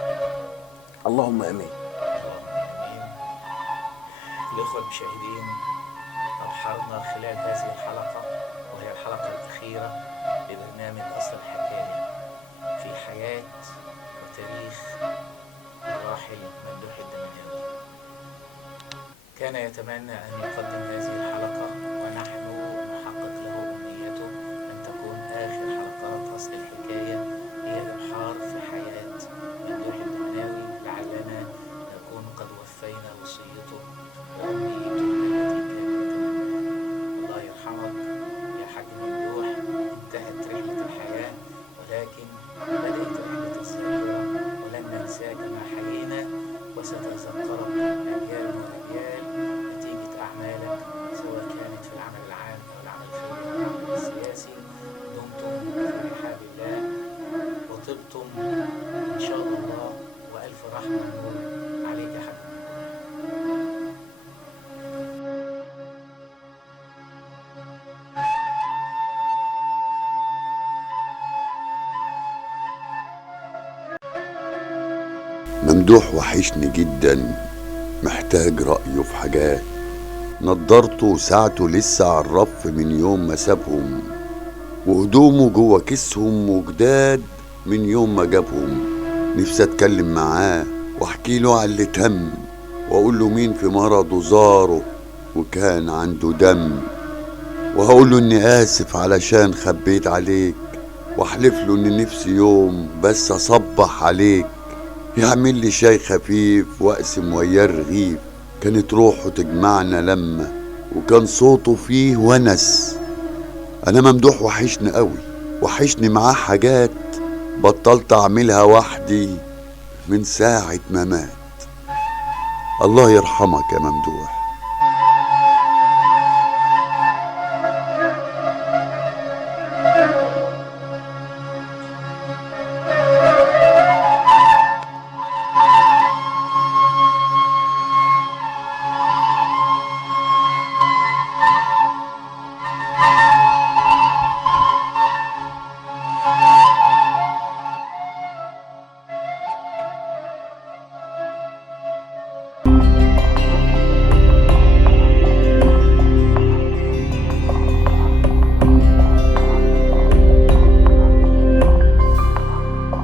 اللهم امين. الإخوة المشاهدين، أبحرنا خلال هذه الحلقة، وهي الحلقة الأخيرة لبرنامج أصل الحكاية في حياة وتاريخ الراحل ممدوح الدمناوي. كان يتمنى أن يقدم هذه الحلقة، ونحن نحقق له أمنيته أن تكون آخر حلقات أصل الحكاية هي إبحار في حياة ممدوح الدمناوي، لعلنا نكون قد وفينا وصيته وأمنيته التي كان يتمناها. الله يرحمك يا حاج ممدوح، انتهت رحلة الحياة ولكن بدأت رحلة الذاكرة، ولن ننساك ما حيينا، وستتذكرك أجيال وأجيال نتيجة أعمالك، سواء كانت في ممدوح وحشني جدا، محتاج رأيه في حاجات. نضارته وساعته لسه على الرف من يوم ما سابهم، وهدومه جوه كيسهم وجداد من يوم ما جابهم. نفسي اتكلم معاه واحكي له على اللي تم، واقول له مين في مرضه زاره وكان عنده دم، وهقول له اني اسف علشان خبيت عليك، واحلف له ان نفسي يوم بس اصبح عليك، يعمل لي شاي خفيف واقسم وياه رغيف. كانت روحه تجمعنا لما، وكان صوته فيه ونس. انا ممدوح وحشني قوي، وحشني معاه حاجات بطلت اعملها وحدي من ساعة ما مات. الله يرحمك يا ممدوح.